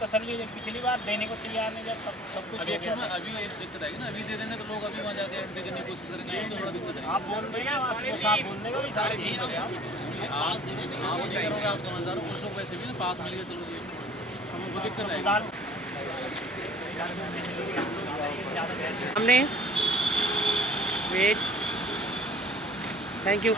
तसल्ली पिछली बार देने को तैयार नहीं, जब सब कुछ अभी एक्चुअल में अभी एक दिक्कत आएगी ना, अभी दे देंगे तो लोग अभी वहाँ जाके एंट्री करने की कोशिश करेंगे, तो थोड़ा दिक्कत है। आप बोल देंगे, साफ बोल देंगे कि सारे नहीं आप वो नहीं करोगे, आप समझदार हो। कुछ लोग वैसे भी ना पास मिल गए, चलो जी वो दिक्कत आएगी। हमने वेट, थैंक यू।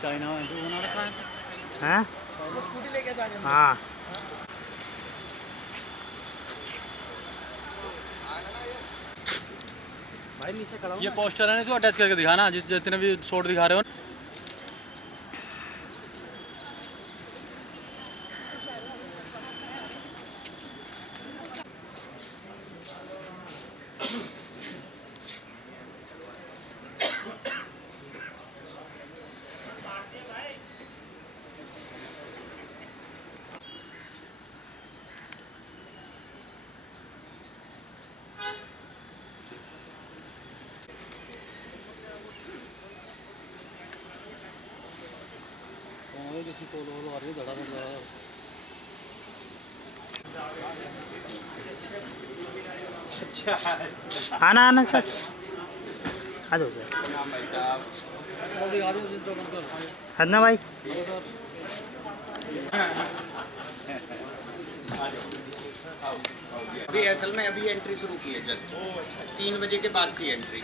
चाइना में जो बना रखा है, हाँ स्कूटी लेके जा रहे हैं। हाँ भाई नीचे खड़ा हूँ। ये पोस्टर है ना, इसको अटैच करके दिखाना जितने भी शॉट दिखा रहे हो। किसी को लो आ रही है धड़ा धड़ा। आना आना सर, आ जाओ सर। हन्ना भाई अभी असल में अभी एंट्री शुरू की है, जस्ट 3 बजे के बाद की एंट्री,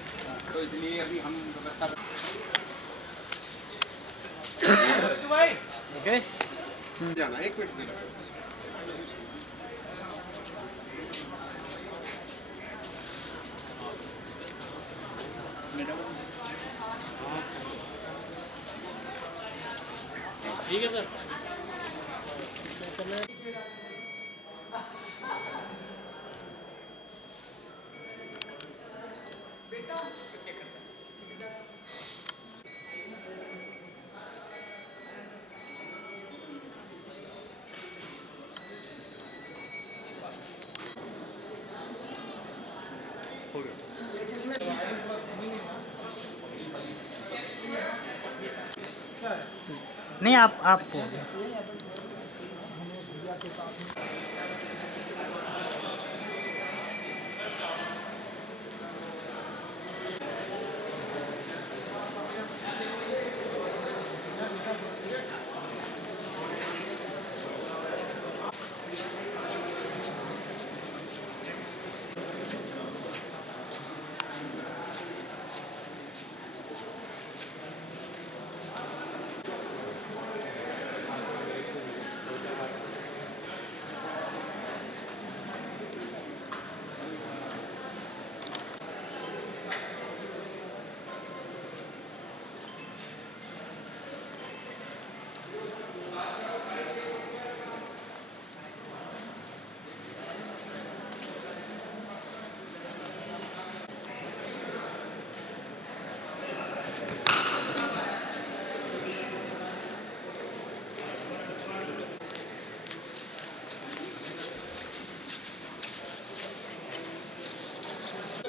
तो इसलिए अभी हम व्यवस्था ओके जाना। 1 मिनट में ठीक है सर। नहीं, आप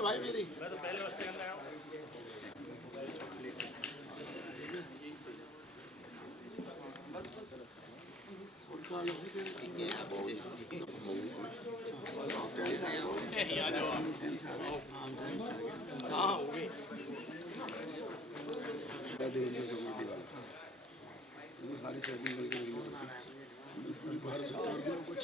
भाई मेरी। सारी सेटिंग करके भारत सरकार के ऊपर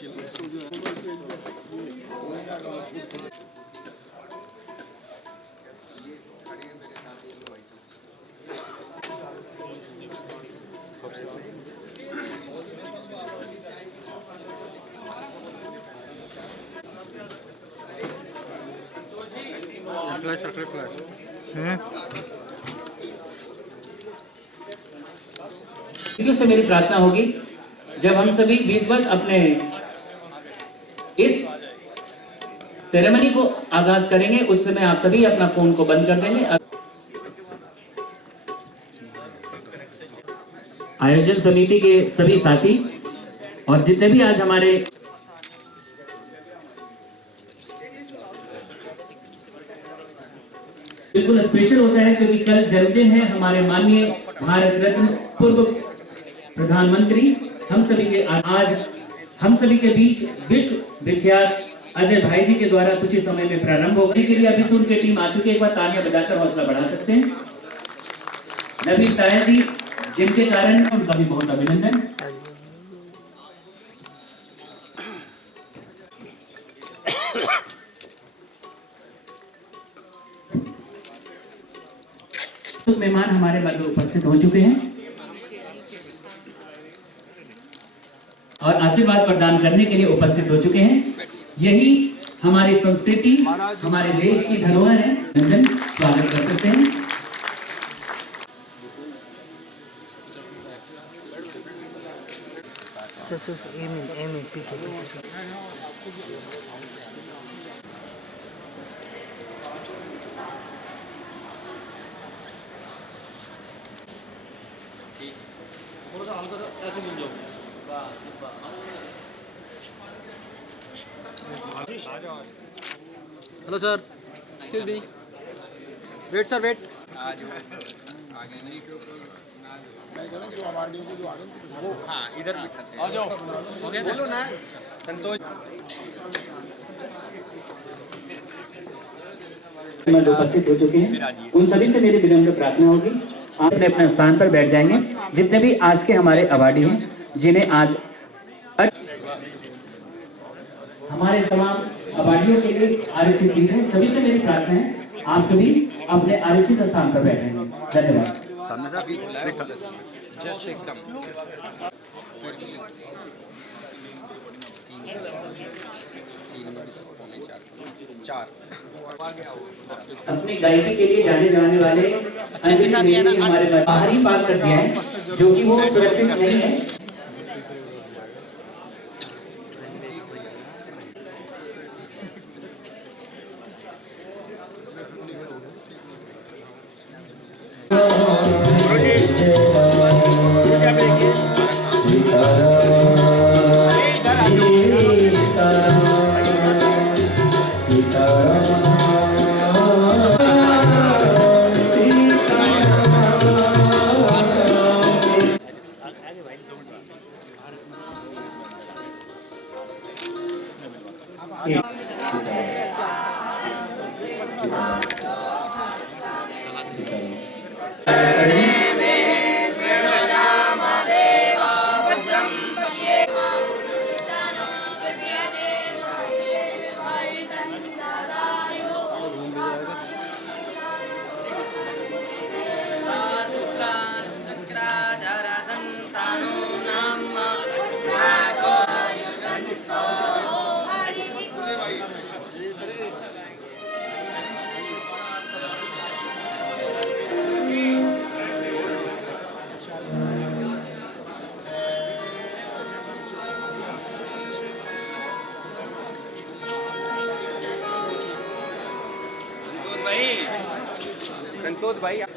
से मेरी प्रार्थना होगी, जब हम सभी विधिवत अपने इस सेरेमनी को आगाज करेंगे, उस समय आप सभी अपना फोन को बंद कर देंगे। आयोजन समिति के सभी साथी और जितने भी आज हमारे बिल्कुल स्पेशल होता है, क्योंकि कल जन्मदिन है हमारे माननीय भारत रत्न पूर्व प्रधानमंत्री हम सभी के आज हम सभी के बीच विश्व विख्यात अजय भाई जी के द्वारा कुछ ही समय में प्रारंभ होगा। के लिए अभी से उनकी टीम आ चुकी है, एक बार तालियां बजाकर हौसला बढ़ा सकते हैं। नवीन ताया जी, जिनके कारण उनका भी बहुत अभिनंदन। मेहमान हमारे मध्य उपस्थित हो चुके हैं और आशीर्वाद प्रदान करने के लिए उपस्थित हो चुके हैं। यही हमारी संस्कृति, हमारे देश की धरोहर है। स्वागत कर सकते हैं। Hello sir, excuse me, wait sir wait. वो हाँ इधर बिठाते हैं। हो गया बोलो ना संतोष उपस्थित हो चुके हैं, उन सभी से मेरी विनम्र प्रार्थना होगी, आप अपने स्थान पर बैठ जाएंगे। जितने भी आज के हमारे अवार्डी हैं, जिन्हें आज हमारे तमाम अवार्डियों के लिए आरक्षित सीट है, सभी से मेरी प्रार्थना है आप सभी अपने आरक्षित स्थान पर बैठेंगे। धन्यवाद। जस्ट एकदम अपनी गायकी के लिए जाने जाने वाले हमारे बाहरी बात कर दिया है, जो कि वो सुरक्षित नहीं है।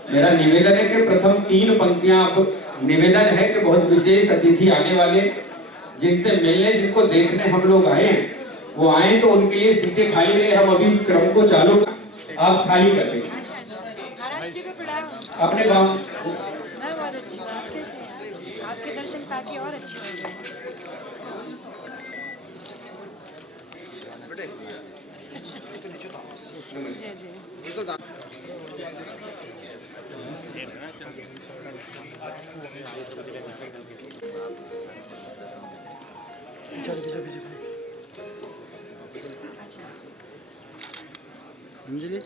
मेरा निवेदन है कि प्रथम 3 पंक्तियां अब निवेदन है कि बहुत विशेष अतिथि आने वाले जिनसे मिलने जिनको देखने हम लोग आए वो आए तो उनके लिए सीटें खाली रहे। हम अभी क्रम को चालू आप खाली कर दें। महाराष्ट्र को प्रणाम। अपने गांव मैं बहुत अच्छी हूँ। आप कैसे हैं? आपके दर्शन पाके और अच्छी हो गई। जी जी। अंजलि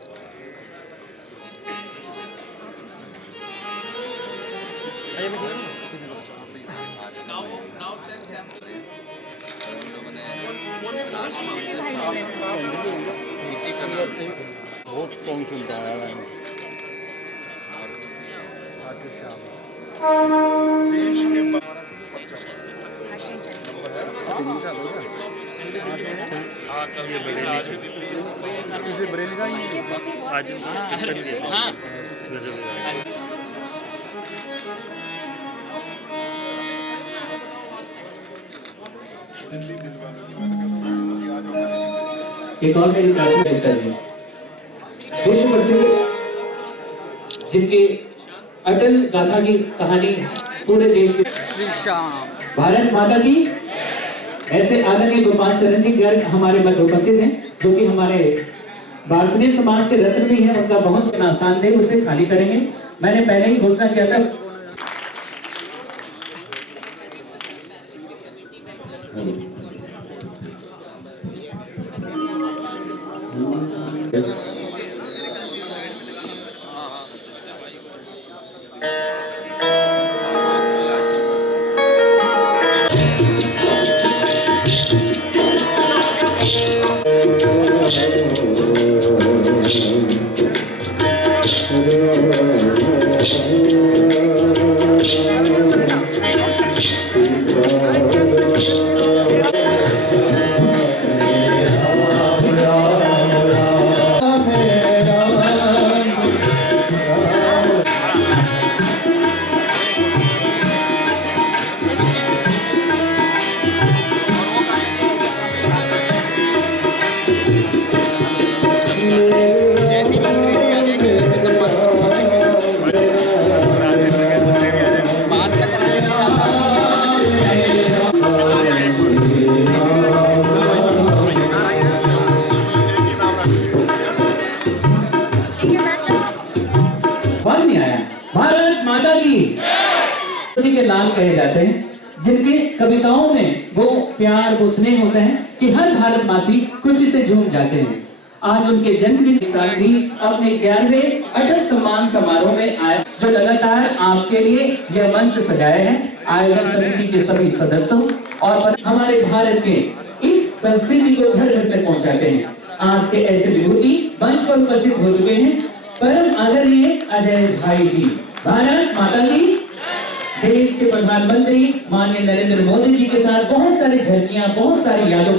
बहुत सॉन्ग सुनता है बरेली का आज हाँ एक और मेरी प्रार्थना है विश्व प्रसिद्ध जिनके अटल गाथा की कहानी पूरे देश में भारत माता की ऐसे आदरणीय गोपाल चरण जी गर्ग हमारे मध्य उपस्थित हैं जो कि हमारे वार्षिक समाज के रत्न भी हैं। उनका बहुत स्थान दे उसे खाली करेंगे। मैंने पहले ही घोषणा किया था। भारत माता की के लाल कहे जाते हैं जिनके कविताओं में वो प्यार वो स्नेह होता है कि हर भारतवासी खुशी से झूम जाते हैं। आज उनके जन्मदिन के साथ भी अपने 11वें अटल सम्मान समारोह में आए जो लगातार आपके लिए यह मंच सजाए हैं आयोजन समिति के सभी सदस्यों और हमारे भारत के इस संस्कृति को घर घर तक पहुंचाते हैं। आज के ऐसे विभूति मंच पर उपस्थित हो चुके हैं परम आदरणीय अजय भाई जी। भारत माता की। देश के प्रधानमंत्री माननीय नरेंद्र मोदी जी के साथ बहुत सारी झलकियां बहुत सारी यादों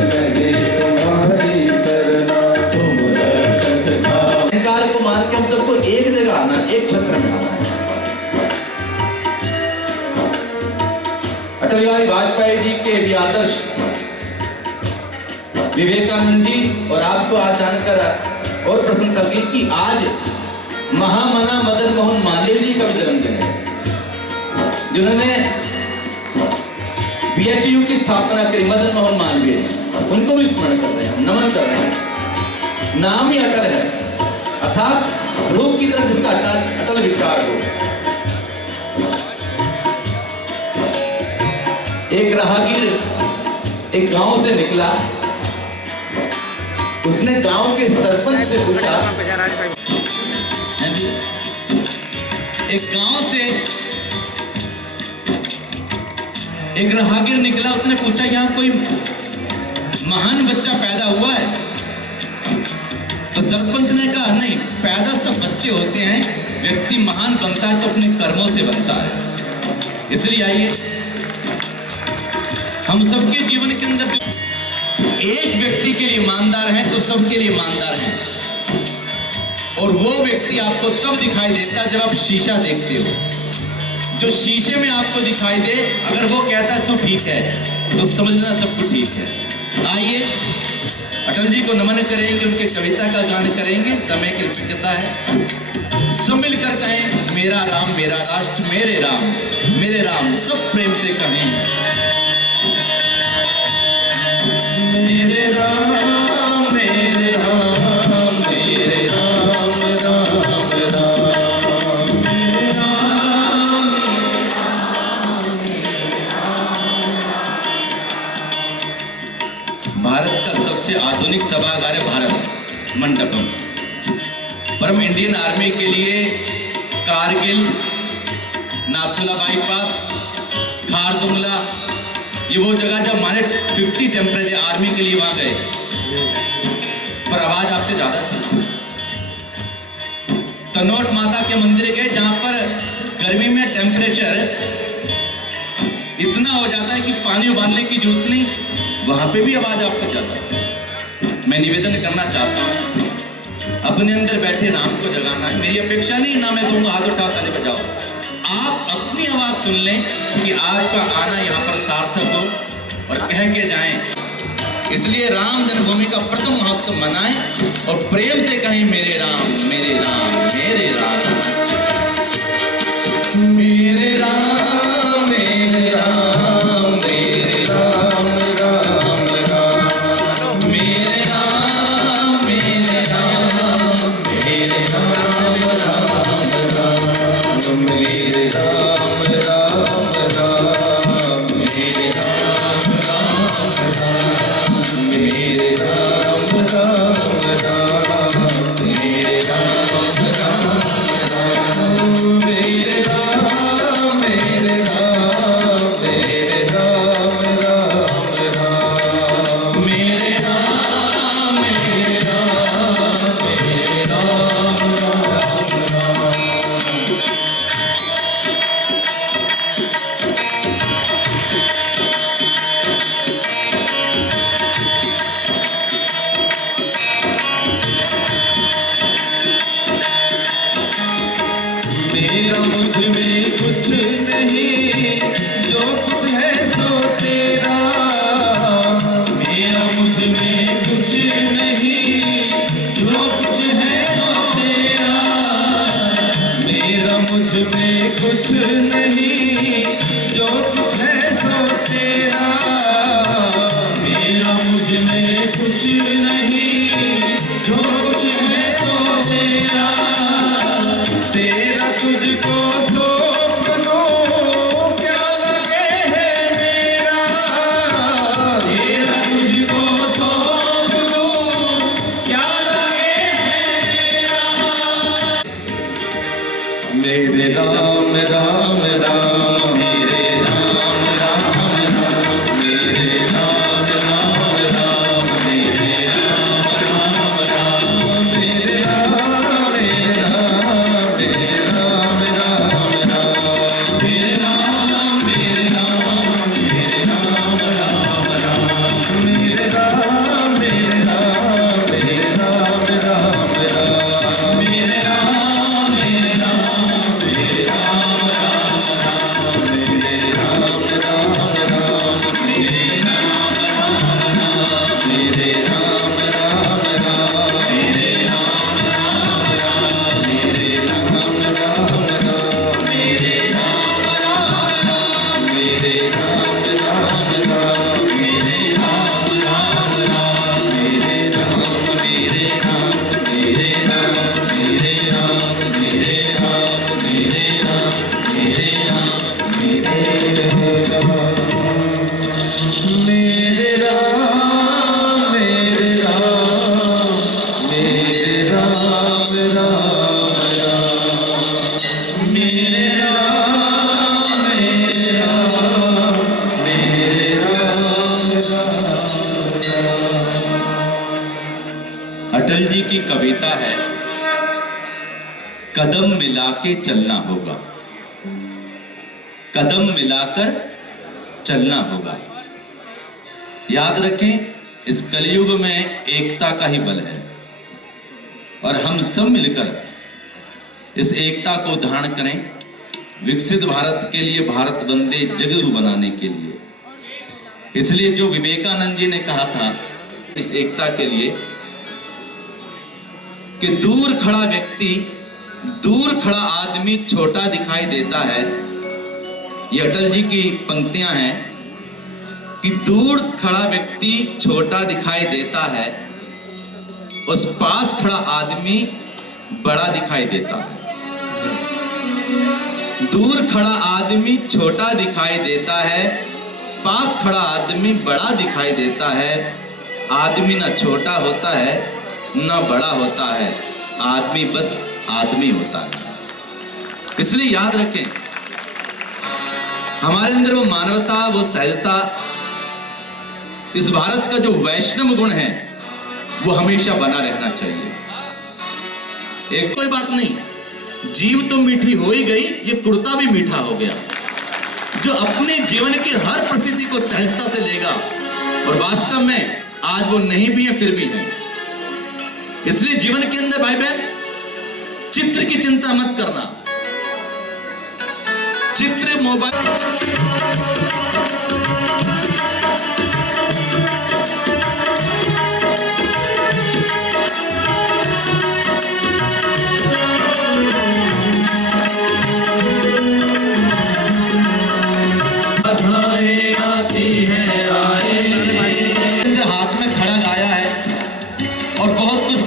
Thank you. अटल बिहारी वाजपेयी जी के भी आदर्श, विवेकानंद जी, और आपको आज जानकर और प्रसन्नता की कि आज महामना मदन मोहन मालवीय जी का भी जन्मदिन है, जिन्होंने BHU की स्थापना करी। मदन मोहन मालवीय, उनको भी स्मरण कर रहे हैं, नमन कर रहे हैं। नाम ही अटल है, अर्थात रूप की तरफ जिसका अटल विचार हो। एक राहगीर एक गांव से निकला, उसने गांव के सरपंच से पूछा, एक गांव से एक राहगीर निकला, उसने पूछा यहाँ कोई महान बच्चा पैदा हुआ है? तो सरपंच ने कहा नहीं, पैदा सब बच्चे होते हैं, व्यक्ति महान बनता है तो अपने कर्मों से बनता है। इसलिए आइए हम सबके जीवन के अंदर एक व्यक्ति के लिए ईमानदार हैं तो सबके लिए ईमानदार हैं। और वो व्यक्ति आपको तब दिखाई देता है जब आप शीशा देखते हो। जो शीशे में आपको दिखाई दे, अगर वो कहता है तू ठीक है, तो समझना सब कुछ ठीक है। आइए अटल जी को नमन करेंगे, उनके कविता का गान करेंगे। समय की अपेक्षता है, सब मिलकर कहें मेरा राम मेरा राष्ट्र, मेरे राम सब प्रेम से कहें मेरे राम मेरे राम मेरे राम राम राम मेरे राम। भारत का सबसे आधुनिक सभागार है भारत मंडपम। परम इंडियन आर्मी के लिए कारगिल, नाथुला बाईपास, खारदुंगला, ये वो जगह जब हमारे 50 टेम्परेचर आर्मी के लिए वहां गए, पर आवाज आपसे ज्यादा थी। तनोट माता के मंदिर गए जहां पर गर्मी में टेम्परेचर इतना हो जाता है कि पानी उबालने की जरूरत नहीं, वहां पे भी आवाज आपसे ज्यादा। मैं निवेदन करना चाहता हूं, अपने अंदर बैठे राम को जगाना है। मेरी अपेक्षा नहीं ना मैं दूंगा हाथ उठा ताली बजाओ, आप अपनी आवाज सुन लें कि आपका आना यहाँ पर सार्थक हो और कह के जाएं। इसलिए राम जन्मभूमि का प्रथम महोत्सव मनाएं और प्रेम से कहें मेरे राम मेरे राम मेरे राम मेरे राम मेरे राम मेरे राम राम राम मेरे राम मेरे राम मेरे राम राम राम मेरे राम राम राम मेरे राम राम राम मेरे राम राम राम मेरे राम राम राम मेरे राम की कविता है, कदम मिला के चलना होगा, कदम मिलाकर चलना होगा। याद रखें, इस कलयुग में एकता का ही बल है और हम सब मिलकर इस एकता को धारण करें विकसित भारत के लिए, भारत वंदे जगतगुरु बनाने के लिए। इसलिए जो विवेकानंद जी ने कहा था इस एकता के लिए कि दूर खड़ा व्यक्ति, दूर खड़ा आदमी छोटा दिखाई देता है, ये अटल जी की पंक्तियां हैं कि दूर खड़ा व्यक्ति छोटा दिखाई देता है, उस पास खड़ा आदमी बड़ा दिखाई देता है। दूर खड़ा आदमी छोटा दिखाई देता है, पास खड़ा आदमी बड़ा दिखाई देता है। आदमी ना छोटा होता है ना बड़ा होता है, आदमी बस आदमी होता है। इसलिए याद रखें, हमारे अंदर वो मानवता, वो सहजता, इस भारत का जो वैष्णव गुण है वो हमेशा बना रहना चाहिए। एक कोई बात नहीं, जीव तो मीठी हो ही गई, ये कुर्ता भी मीठा हो गया। जो अपने जीवन की हर परिस्थिति को सहजता से लेगा, और वास्तव में आज वो नहीं भी है फिर भी है। इसलिए जीवन के अंदर भाई बहन चित्र की चिंता मत करना। चित्र मोबाइल आती है हाथ में खड़ग आया है और बहुत कुछ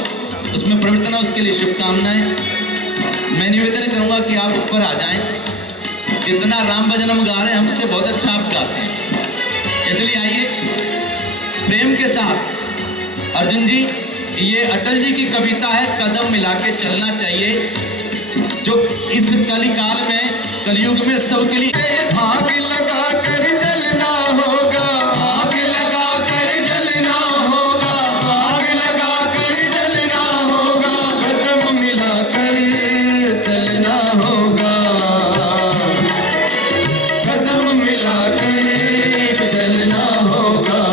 उसमें परिवर्तन है, उसके लिए शुभकामनाएं। मैं निवेदन करूंगा कि आप ऊपर आ जाएं। जितना राम भजन हम गा रहे हैं, हमसे बहुत अच्छा आप गाते हैं, इसलिए आइए प्रेम के साथ। अर्जुन जी, ये अटल जी की कविता है, कदम मिला के चलना चाहिए, जो इस कलिकाल में, कलयुग में सबके लिए आग लगा कर जलना होगा, आग लगा कर जलना होगा, आग लगा कर जलना होगा, कदम मिला कर चलना होगा, कदम मिला कर चलना होगा,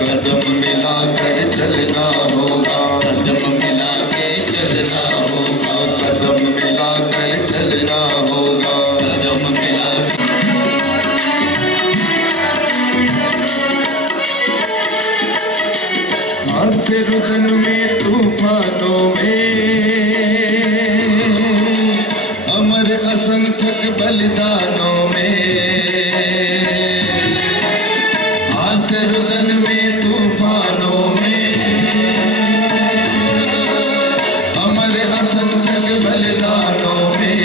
कदम मिला कर चलना होगा, कदम मिला के चलना होगा, कदम मिला कर चलना होगा, कदम मिला से रुदन में तूफानों में अमर असंख्यक बलिदानों में, से रुदन में तूफानों में अमर असंख्यक बलिदानों में,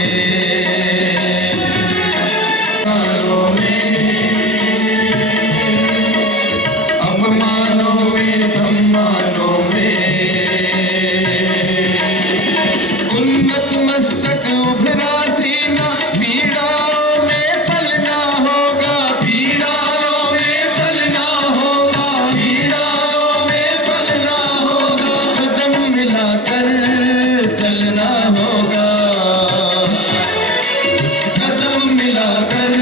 अपमानों में सम्मानों में, उन्नत मस्तक उभरा सीना, पीड़ाओं में पलना होगा, पीड़ाओं में पलना होगा, पीड़ाओं में पलना होगा, कदम मिलाकर चलना होगा, कदम मिलाकर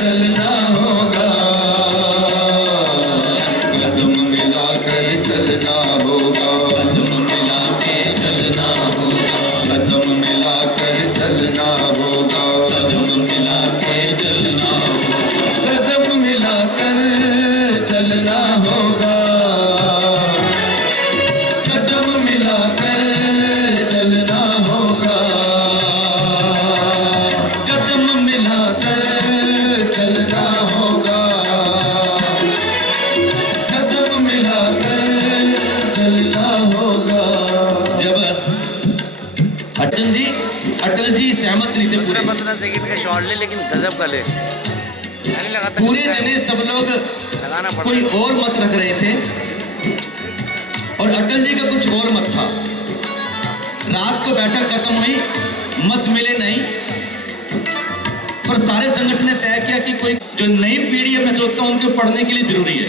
चलना होगा, कदम मिलाकर चलना होगा, कदम मिला के चलना होगा, कदम मिला कर चलना होगा, कदम मिला के चलना होगा, कदम मिला कर चलना होगा, कदम मिला कर चलना होगा, कदम मिला कर चलना होगा, कदम मिला कर चलना होगा। जब अटल जी सहमत नहीं थे पूरे 15 सेकंड का शॉट ले, लेकिन गजब का ले, पूरे जने सब लोग कोई और मत रख रहे थे और अटल जी का कुछ और मत था। रात को बैठक खत्म हुई, मत मिले नहीं, पर सारे संगठन ने तय किया कि कोई जो नई पीढ़ी है, मैं सोचता हूं उनको पढ़ने के लिए जरूरी है।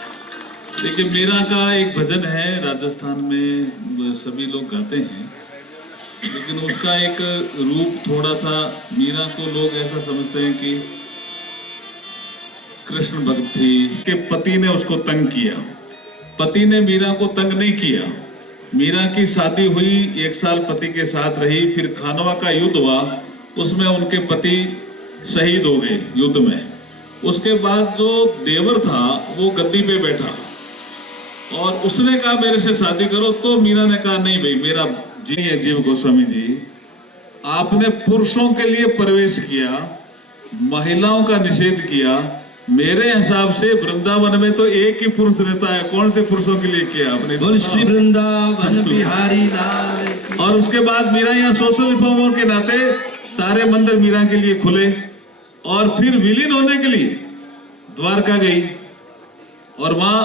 देखिए, मीरा का एक भजन है, राजस्थान में सभी लोग गाते हैं, लेकिन उसका एक रूप थोड़ा सा, मीरा को लोग ऐसा समझते हैं कि कृष्ण भक्त थी कि पति ने उसको तंग किया। पति ने मीरा को तंग नहीं किया। मीरा की शादी हुई, 1 साल पति के साथ रही, फिर खानवा का युद्ध हुआ, उसमें उनके पति शहीद हो गए युद्ध में। उसके बाद जो देवर था वो गद्दी पे बैठा और उसने कहा मेरे से शादी करो, तो मीरा ने कहा नहीं भाई, मेरा जी है। जीव गोस्वामी जी, आपने पुरुषों के लिए प्रवेश किया, महिलाओं का निषेध किया। मेरे हिसाब से वृंदावन में तो एक ही पुरुष रहता है, कौन से पुरुषों के लिए किया आपने? बोल श्री वृंदावन बिहारी लाल। और उसके बाद मीरा यहाँ सोशल रिफॉर्मर के नाते सारे मंदिर मीरा के लिए खुले और फिर विलीन होने के लिए द्वारका गई और वहां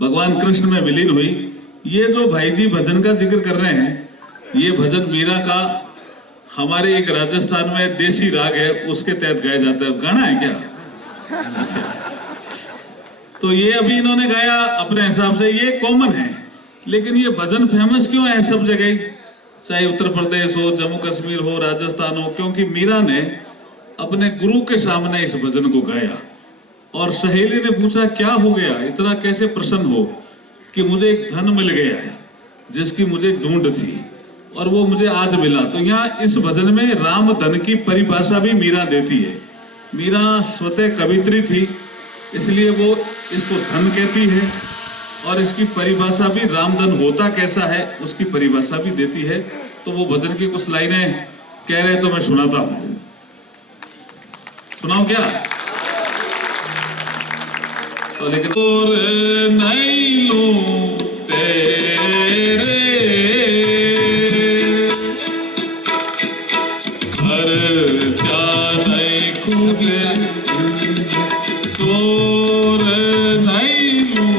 भगवान कृष्ण में विलीन हुई। ये जो भाई जी भजन का जिक्र कर रहे हैं, ये भजन मीरा का हमारे एक राजस्थान में देसी राग है, उसके तहत गाया जाता है। गाना है क्या? अच्छा, तो ये अभी इन्होंने गाया अपने हिसाब से, ये कॉमन है। लेकिन ये भजन फेमस क्यों है सब जगह, चाहे उत्तर प्रदेश हो, जम्मू कश्मीर हो, राजस्थान हो? क्योंकि मीरा ने अपने गुरु के सामने इस भजन को गाया और सहेली ने पूछा क्या हो गया, इतना कैसे प्रसन्न हो? कि मुझे एक धन मिल गया है जिसकी मुझे ढूंढ थी और वो मुझे आज मिला। तो यहाँ इस भजन में राम धन की परिभाषा भी मीरा देती है। मीरा स्वतः कवित्री थी, इसलिए वो इसको धन कहती है और इसकी परिभाषा भी रामधन होता कैसा है उसकी परिभाषा भी देती है। तो वो भजन की कुछ लाइनें कह रहे तो मैं सुनाता हूँ, सुनाऊं क्या? तो लेकिन और नहीं लूं तेरे खर्चा नहीं खूबे, चोर नहीं लूं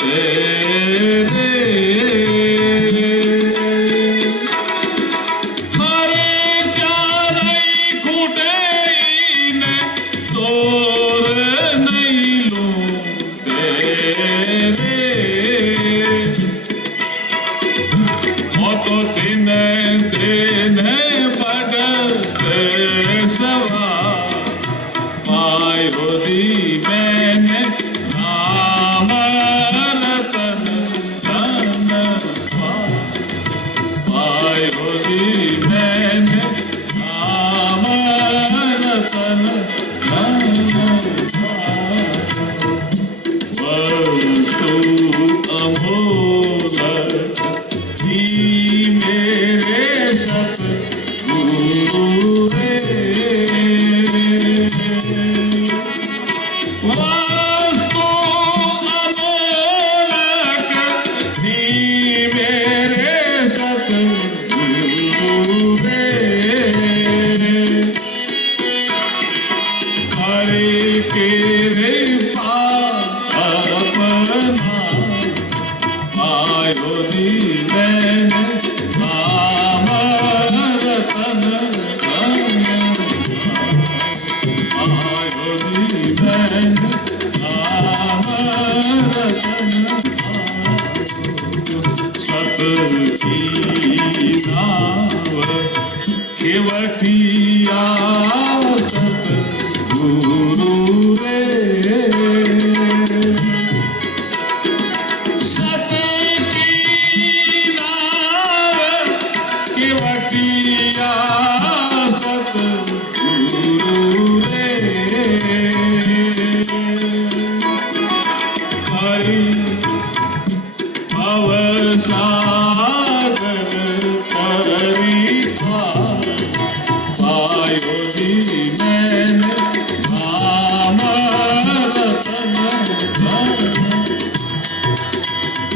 तेरे खर्चा नहीं खूटे, चोर नहीं लूं तेरे। वो तो दिन दिन बढ़ते सवार, पायो दी मैंने राम रतन धन पायो दी मैंने राम रतन धन वस्तु अमोल ही मेरे सतगुरु रे। वस्तु अमोलक ही मेरे सतगुरु रे। हरि कृपा अपना आयो दी मैंने राम रतन धन, आयो दी मैंने राम रतन। सत की नाव केवटिया सतगुरु रे। सत की नाव केवटिया सतगुरु रे। हरि भव सागर तरी पार, पायो दी मैंने राम रतन धन,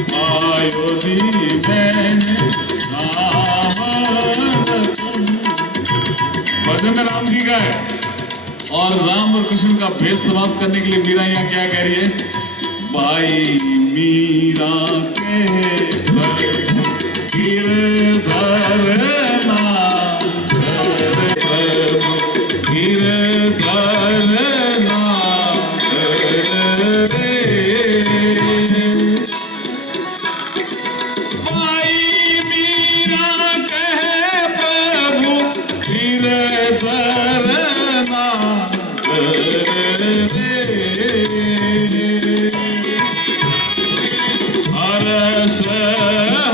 पायो दी मैंने राम रतन। भजन राम जी का है और राम और कृष्ण का भेद समाप्त करने के लिए मीरा यहाँ क्या कह रही है? भाई मीरा के गिरधर नाम, गिरधर नाम रे। हरस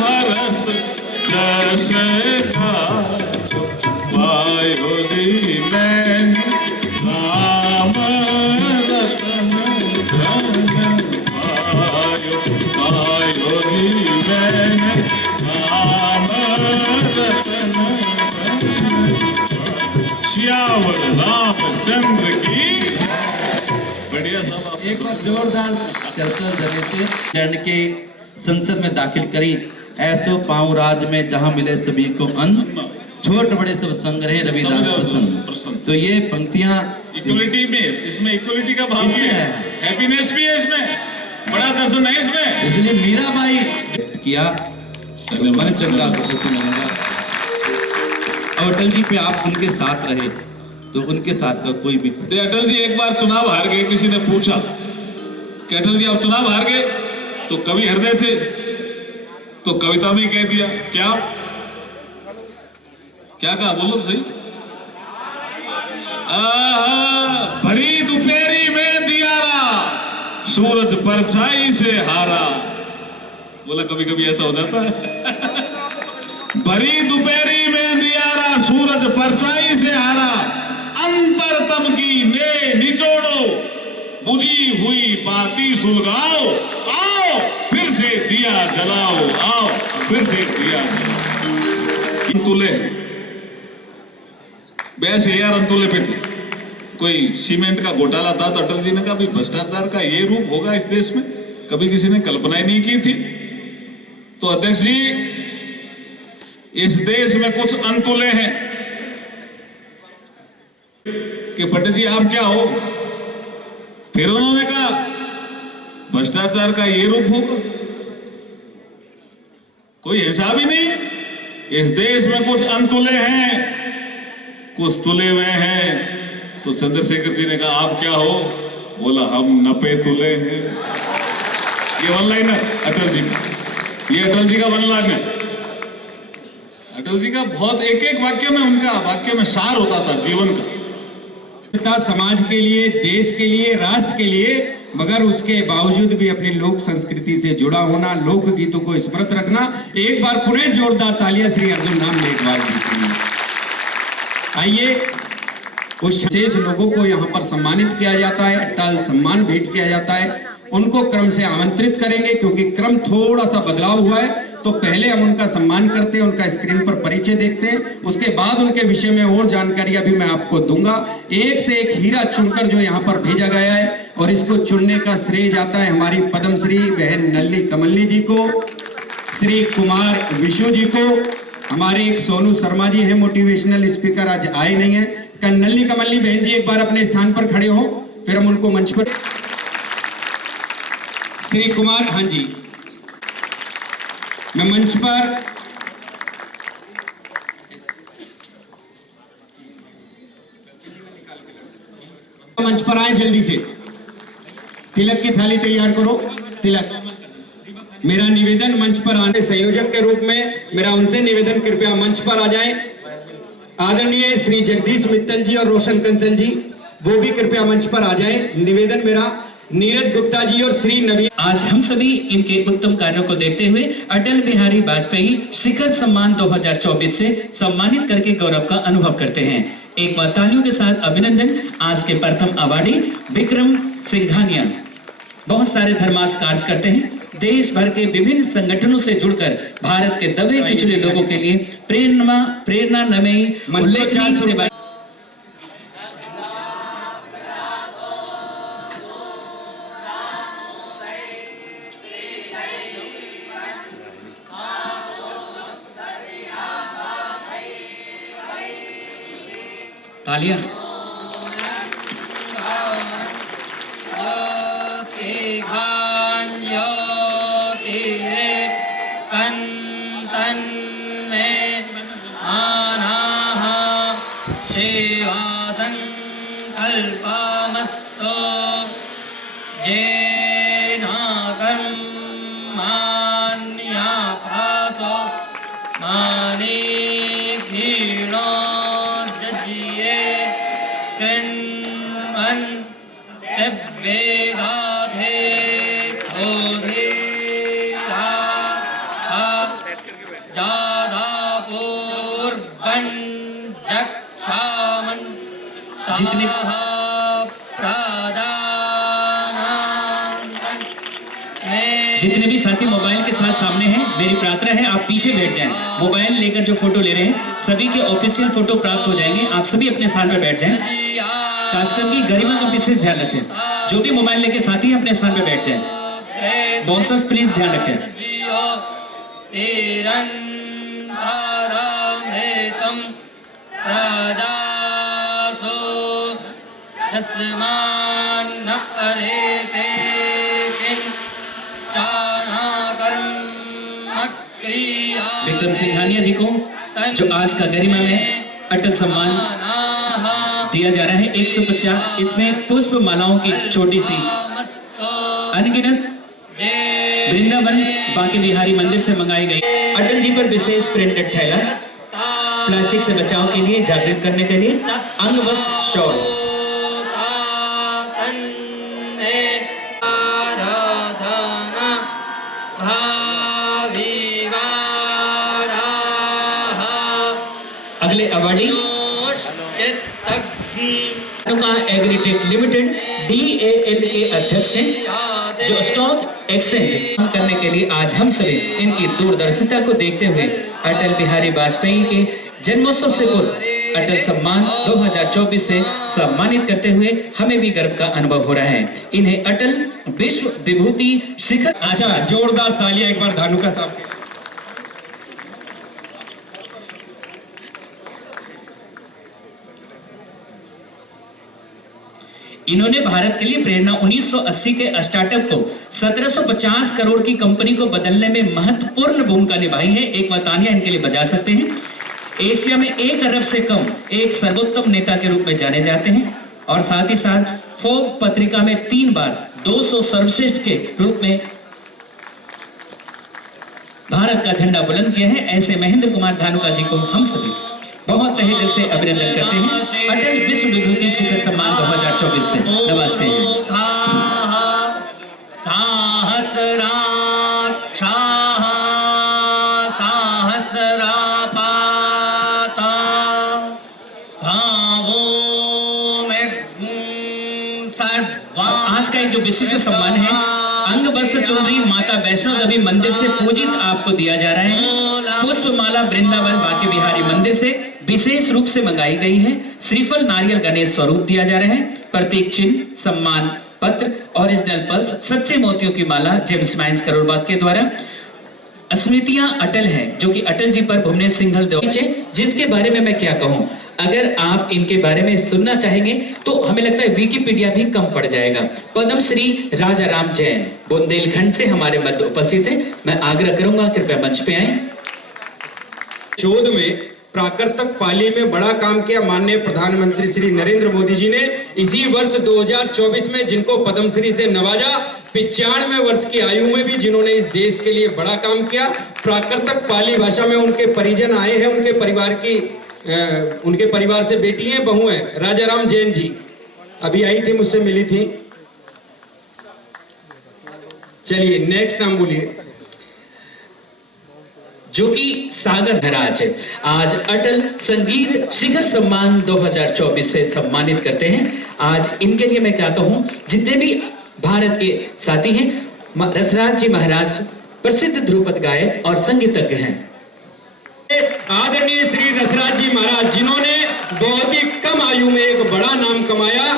हरस जस पायो जी मैं नाम रतन धन पायो पायो जी मैं नाम रतन श्यावर रामचंद्र की बढ़िया सब एक बार जोरदार चर्चा जरिए से लैंड के संसद में दाखिल करी। ऐसो पाँव राज में जहाँ मिले सभी को अन्न, छोट बड़े सब संग रहे रविदास प्रसन्न। तो ये पंक्तियां इक्वलिटी में, इसमें इक्वलिटी का भाव भी है, हैप्पीनेस भी है इसमें, बड़ा दर्शन है इसमें। इसलिए मीराबाई किया मन चंगा अटल जी पे आप उनके साथ रहे तो उनके साथ का कोई भी। तो अटल जी एक बार चुनाव हार गए, किसी ने पूछा कि अटल जी आप चुनाव हार गए, तो कवि हृदय थे, तो कविता में कह दिया क्या क्या कहा, बोलो तो सही। भरी दोपहरी में दियारा सूरज परछाई से हारा। बोला कभी कभी ऐसा हो जाता है। भरी दोपहरी में दियारा सूरज परछाई से हारा, अंतरतम की ने निचोड़ो बुझी हुई बाती सुलगाओ, आओ फिर से दिया जलाओ, आओ फिर से दिया जलाओ। तुले वैसे यार अंतुले पे थे, कोई सीमेंट का घोटाला था तो अटल जी ने कहा भाई भ्रष्टाचार का ये रूप होगा इस देश में, कभी किसी ने कल्पना ही नहीं की थी। तो अध्यक्ष जी इस देश में कुछ अंतुले हैं कि पटेल जी आप क्या हो। फिर उन्होंने कहा भ्रष्टाचार का ये रूप होगा, कोई हिसाब ही नहीं है। इस देश में कुछ अनतुले हैं, कुछ तुले हुए हैं। तो चंद्रशेखर जी ने कहा आप क्या हो, बोला हम नपे तुले हैं। ये वन लाइनर अटल जी का, ये अटल जी का वन लाइनर। अटल जी का बहुत एक एक वाक्य में, उनका वाक्य में सार होता था जीवन का। समाज के लिए, देश के लिए, राष्ट्र के लिए, मगर उसके बावजूद भी अपनी लोक संस्कृति से जुड़ा होना, लोक गीतों को स्मृत रखना। एक बार पुनः जोरदार तालियां श्री अर्जुन नाम ने एक बार दी। आइए उस शेष लोगों को यहाँ पर सम्मानित किया जाता है, अटल सम्मान भेंट किया जाता है। उनको क्रम से आमंत्रित करेंगे क्योंकि क्रम थोड़ा सा बदलाव हुआ है। तो पहले हम उनका सम्मान करते हैं, उनका स्क्रीन पर परिचय देखते हैं, उसके बाद उनके विषय में और जानकारी अभी मैं आपको दूंगा। एक से एक हीरा चुनकर जो यहाँ पर भेजा गया है और इसको चुनने का श्रेय जाता है हमारी पद्मश्री बहन नल्ली कमलनी जी को, श्री कुमार विशु जी को, हमारे एक सोनू शर्मा जी हैं मोटिवेशनल स्पीकर, आज आए नहीं है। नल्ली कमलनी बहन जी एक बार अपने स्थान पर खड़े हो, फिर हम उनको मंच पर। श्री कुमार, हाँ जी, मैं मंच पर आए, जल्दी से तिलक की थाली तैयार करो। तिलक, मेरा निवेदन मंच पर आने संयोजक के रूप में मेरा उनसे निवेदन, कृपया मंच पर आ जाएं। आदरणीय श्री जगदीश मित्तल जी और रोशन कंसल जी, वो भी कृपया मंच पर आ जाएं। निवेदन मेरा नीरज गुप्ता जी और श्री नवीन। आज हम सभी इनके उत्तम कार्यों को देखते हुए अटल बिहारी वाजपेयी शिखर सम्मान 2024 से सम्मानित करके गौरव का अनुभव करते हैं। एक बार तालियों के साथ अभिनंदन आज के प्रथम अवार्डी विक्रम सिंघानिया। बहुत सारे धर्मार्थ कार्य करते हैं, देश भर के विभिन्न संगठनों से जुड़कर भारत के दबे कुचले लोगों के लिए प्रेरणा नमयी उल्लेखनीय सेवा। तालियां। वेदाधे धोधीरा जादापूर्वं जक्षामन् जितने जितने भी साथी मोबाइल के साथ सामने हैं, मेरी प्रार्थना है आप पीछे बैठ जाएं। मोबाइल लेकर जो फोटो ले रहे हैं सभी के ऑफिशियल फोटो प्राप्त हो जाएंगे। आप सभी अपने स्थान पर बैठ जाएं। कार्यक्रम की गरिमा का विशेष ध्यान रखें। जो भी मोबाइल लेके साथी हैं अपने स्थान पर बैठ जाएं। बॉसर्स प्लीज ध्यान रखें। विक्रम सिंघानिया जी को जो आज का गरिमा में अटल सम्मान दिया जा रहा है 150, इसमें पुष्प मालाओं की छोटी सी अनगिनत वृंदावन बांके बिहारी मंदिर से मंगाई गई अटल जी पर विशेष प्रिंटेड थैला, प्लास्टिक से बचाव के लिए जागृत करने के लिए अंग वस्त्र शॉल, अगले अवार्डी एग्रीटेक लिमिटेड DAL के अध्यक्ष हैं जो स्टॉक एक्सचेंज करने के लिए आज हम सभी इनकी दूरदर्शिता को देखते हुए अटल बिहारी वाजपेयी के जन्मोत्सव से पूर्व अटल सम्मान 2024 से सम्मानित करते हुए हमें भी गर्व का अनुभव हो रहा है। इन्हें अटल विश्व विभूति शिखर। अच्छा, जोरदार तालियां एक बार धानुका साहब के। इन्होंने भारत के लिए प्रेरणा 1980 के स्टार्टअप को 1750 करोड़ की कंपनी को बदलने में महत्वपूर्ण भूमिका निभाई है। एक वतानिया इनके लिए बजा सकते हैं। एशिया में 1 अरब से कम एक सर्वोत्तम नेता के रूप में जाने जाते हैं और साथ ही साथ फोर्ब्स पत्रिका में 3 बार 200 सर्वश्रेष्ठ के रूप में भारत का झंडा बुलंद किया है। ऐसे महेंद्र कुमार धानुका जी को हम सभी बहुत तहे दिल से अभिनंदन करते हैं अटल विश्व विभूति शिखर सम्मान 2024 से नमस्ते हैं। आज का जो विशिष्ट सम्मान है अंग वस्त्र चौधरी माता वैष्णो देवी मंदिर से पूजित आपको दिया जा रहा है। पुष्प माला वृंदावन बांके बिहारी मंदिर से विशेष रूप से मंगाई गई है। श्रीफल नारियल गणेश स्वरूप दिया जा रहा है। प्रतीक चिन्ह, सम्मान पत्र, ओरिजिनल पल्स, सच्चे मोतियों की माला जेम्स माइंस करोड़बाग के द्वारा। स्मृतियां अटल हैं जो कि अटल जी पर भुवनेश सिंघल जिसके बारे में मैं क्या कहूं। अगर आप इनके बारे में सुनना चाहेंगे तो हमें लगता है विकिपीडिया भी कम पड़ जाएगा। पद्मश्री राजा राम जैन बुंदेलखंड से हमारे मध्य उपस्थित है। मैं आग्रह करूंगा कृपया मंच पे आए। शोध में प्राकृतिक पाली में बड़ा काम किया माननीय प्रधानमंत्री श्री नरेंद्र मोदी जी ने इसी वर्ष 2024 में जिनको पद्मश्री से नवाजा, 95 वर्ष की आयु में भी जिन्होंने इस देश के लिए बड़ा काम किया। प्राकृतिक पाली भाषा में उनके परिजन आए हैं, उनके परिवार से बेटी है, बहू है। राजा राम जैन जी अभी आई थी, मुझसे मिली थी। चलिए नेक्स्ट नाम बोलिए। जो कि सागर महाराज है आज अटल संगीत शिखर सम्मान 2024 से सम्मानित करते हैं। आज इनके लिए मैं क्या कहूं, जितने भी भारत के साथी हैं, रसराज जी महाराज प्रसिद्ध ध्रुपद गायक और संगीतज्ञ हैं। आदरणीय श्री रसराज जी महाराज जिन्होंने बहुत ही कम आयु में एक बड़ा नाम कमाया,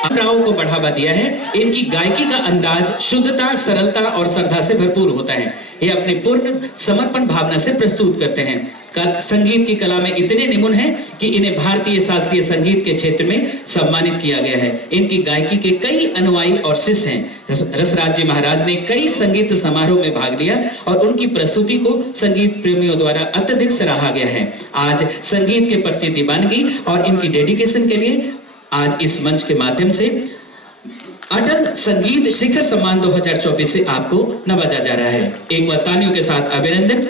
परंपराओं को बढ़ावा दिया है। इनकी गायकी का अंदाज शुद्धता, सरलता और श्रद्धा से भरपूर होता है। ये अपनी पूर्ण समर्पण भावना से प्रस्तुत करते हैं। संगीत की कला में इतने निपुण हैं कि इन्हें भारतीय शास्त्रीय संगीत के क्षेत्र में सम्मानित किया गया है। इनकी गायकी के कई अनुयायी और शिष्य हैं। रसराज जी महाराज ने कई संगीत समारोह में भाग लिया और उनकी प्रस्तुति को संगीत प्रेमियों द्वारा अत्यधिक सराहा गया है। आज संगीत के प्रति दीवानगी और इनकी डेडिकेशन के लिए आज इस मंच के माध्यम से अटल संगीत शिखर सम्मान 2024 से आपको नवाजा जा रहा है। एक बार तालियों के साथ अभिनंदन।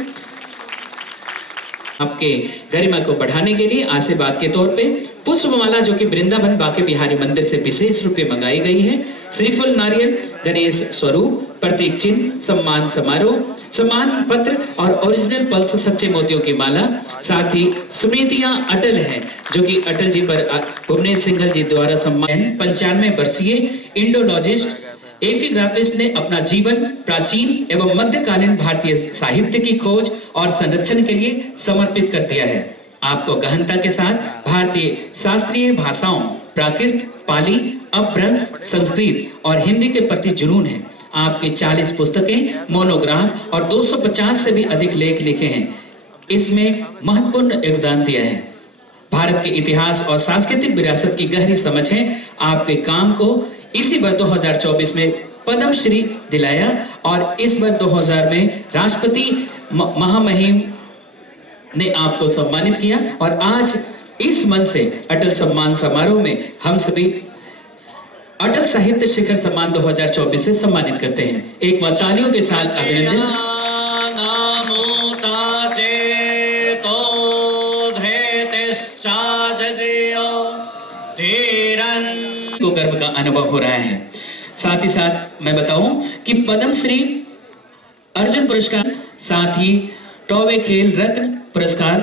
आपके गरिमा को बढ़ाने के लिए आशीर्वाद के तौर पे पुष्पमाला जो कि वृंदावन बांके बिहारी मंदिर से विशेष रूप में मंगाई गई है, श्रीफल, नारियल, गणेश स्वरूप, प्रतीक चिन्ह, सम्मान समारोह, सम्मान पत्र और ओरिजिनल पल्स सच्चे मोतियों की माला, साथ ही स्मृतियां अटल है जो कि अटल जी पर भुवनेश सिंघल जी द्वारा सम्मान 95 वर्षीय इंडोलॉजिस्ट एपिग्राफिस्ट ने अपना जीवन प्राचीन एवं मध्यकालीन भारतीय साहित्य की खोज और संरक्षण के लिए समर्पित कर दिया है। आपको गहनता के साथ भारतीय शास्त्रीय भाषाओं प्राकृत, पाली, अपभ्रंश, संस्कृत और हिंदी के प्रति जुनून है। आपकी 40 पुस्तकें, मोनोग्राफ और 250 से भी अधिक लेख लिखे हैं। इसमें महत्वपूर्ण योगदान दिया है। भारत के इतिहास और सांस्कृतिक विरासत की गहरी समझ है। आपके काम को इसी वर्ष 2024 में पद्म श्री दिलाया और इस वर्ष 2000 में राष्ट्रपति महामहिम ने आपको सम्मानित किया और आज इस मंच से अटल सम्मान समारोह में हम सभी अटल साहित्य शिखर सम्मान 2024 से सम्मानित करते हैं। एक बार तालियों के साथ अभिनंदन। को गर्व का अनुभव हो रहा है। साथ ही साथ मैं बताऊं कि पद्म श्री, अर्जुन पुरस्कार, साथ ही टॉवे खेल रत्न पुरस्कार,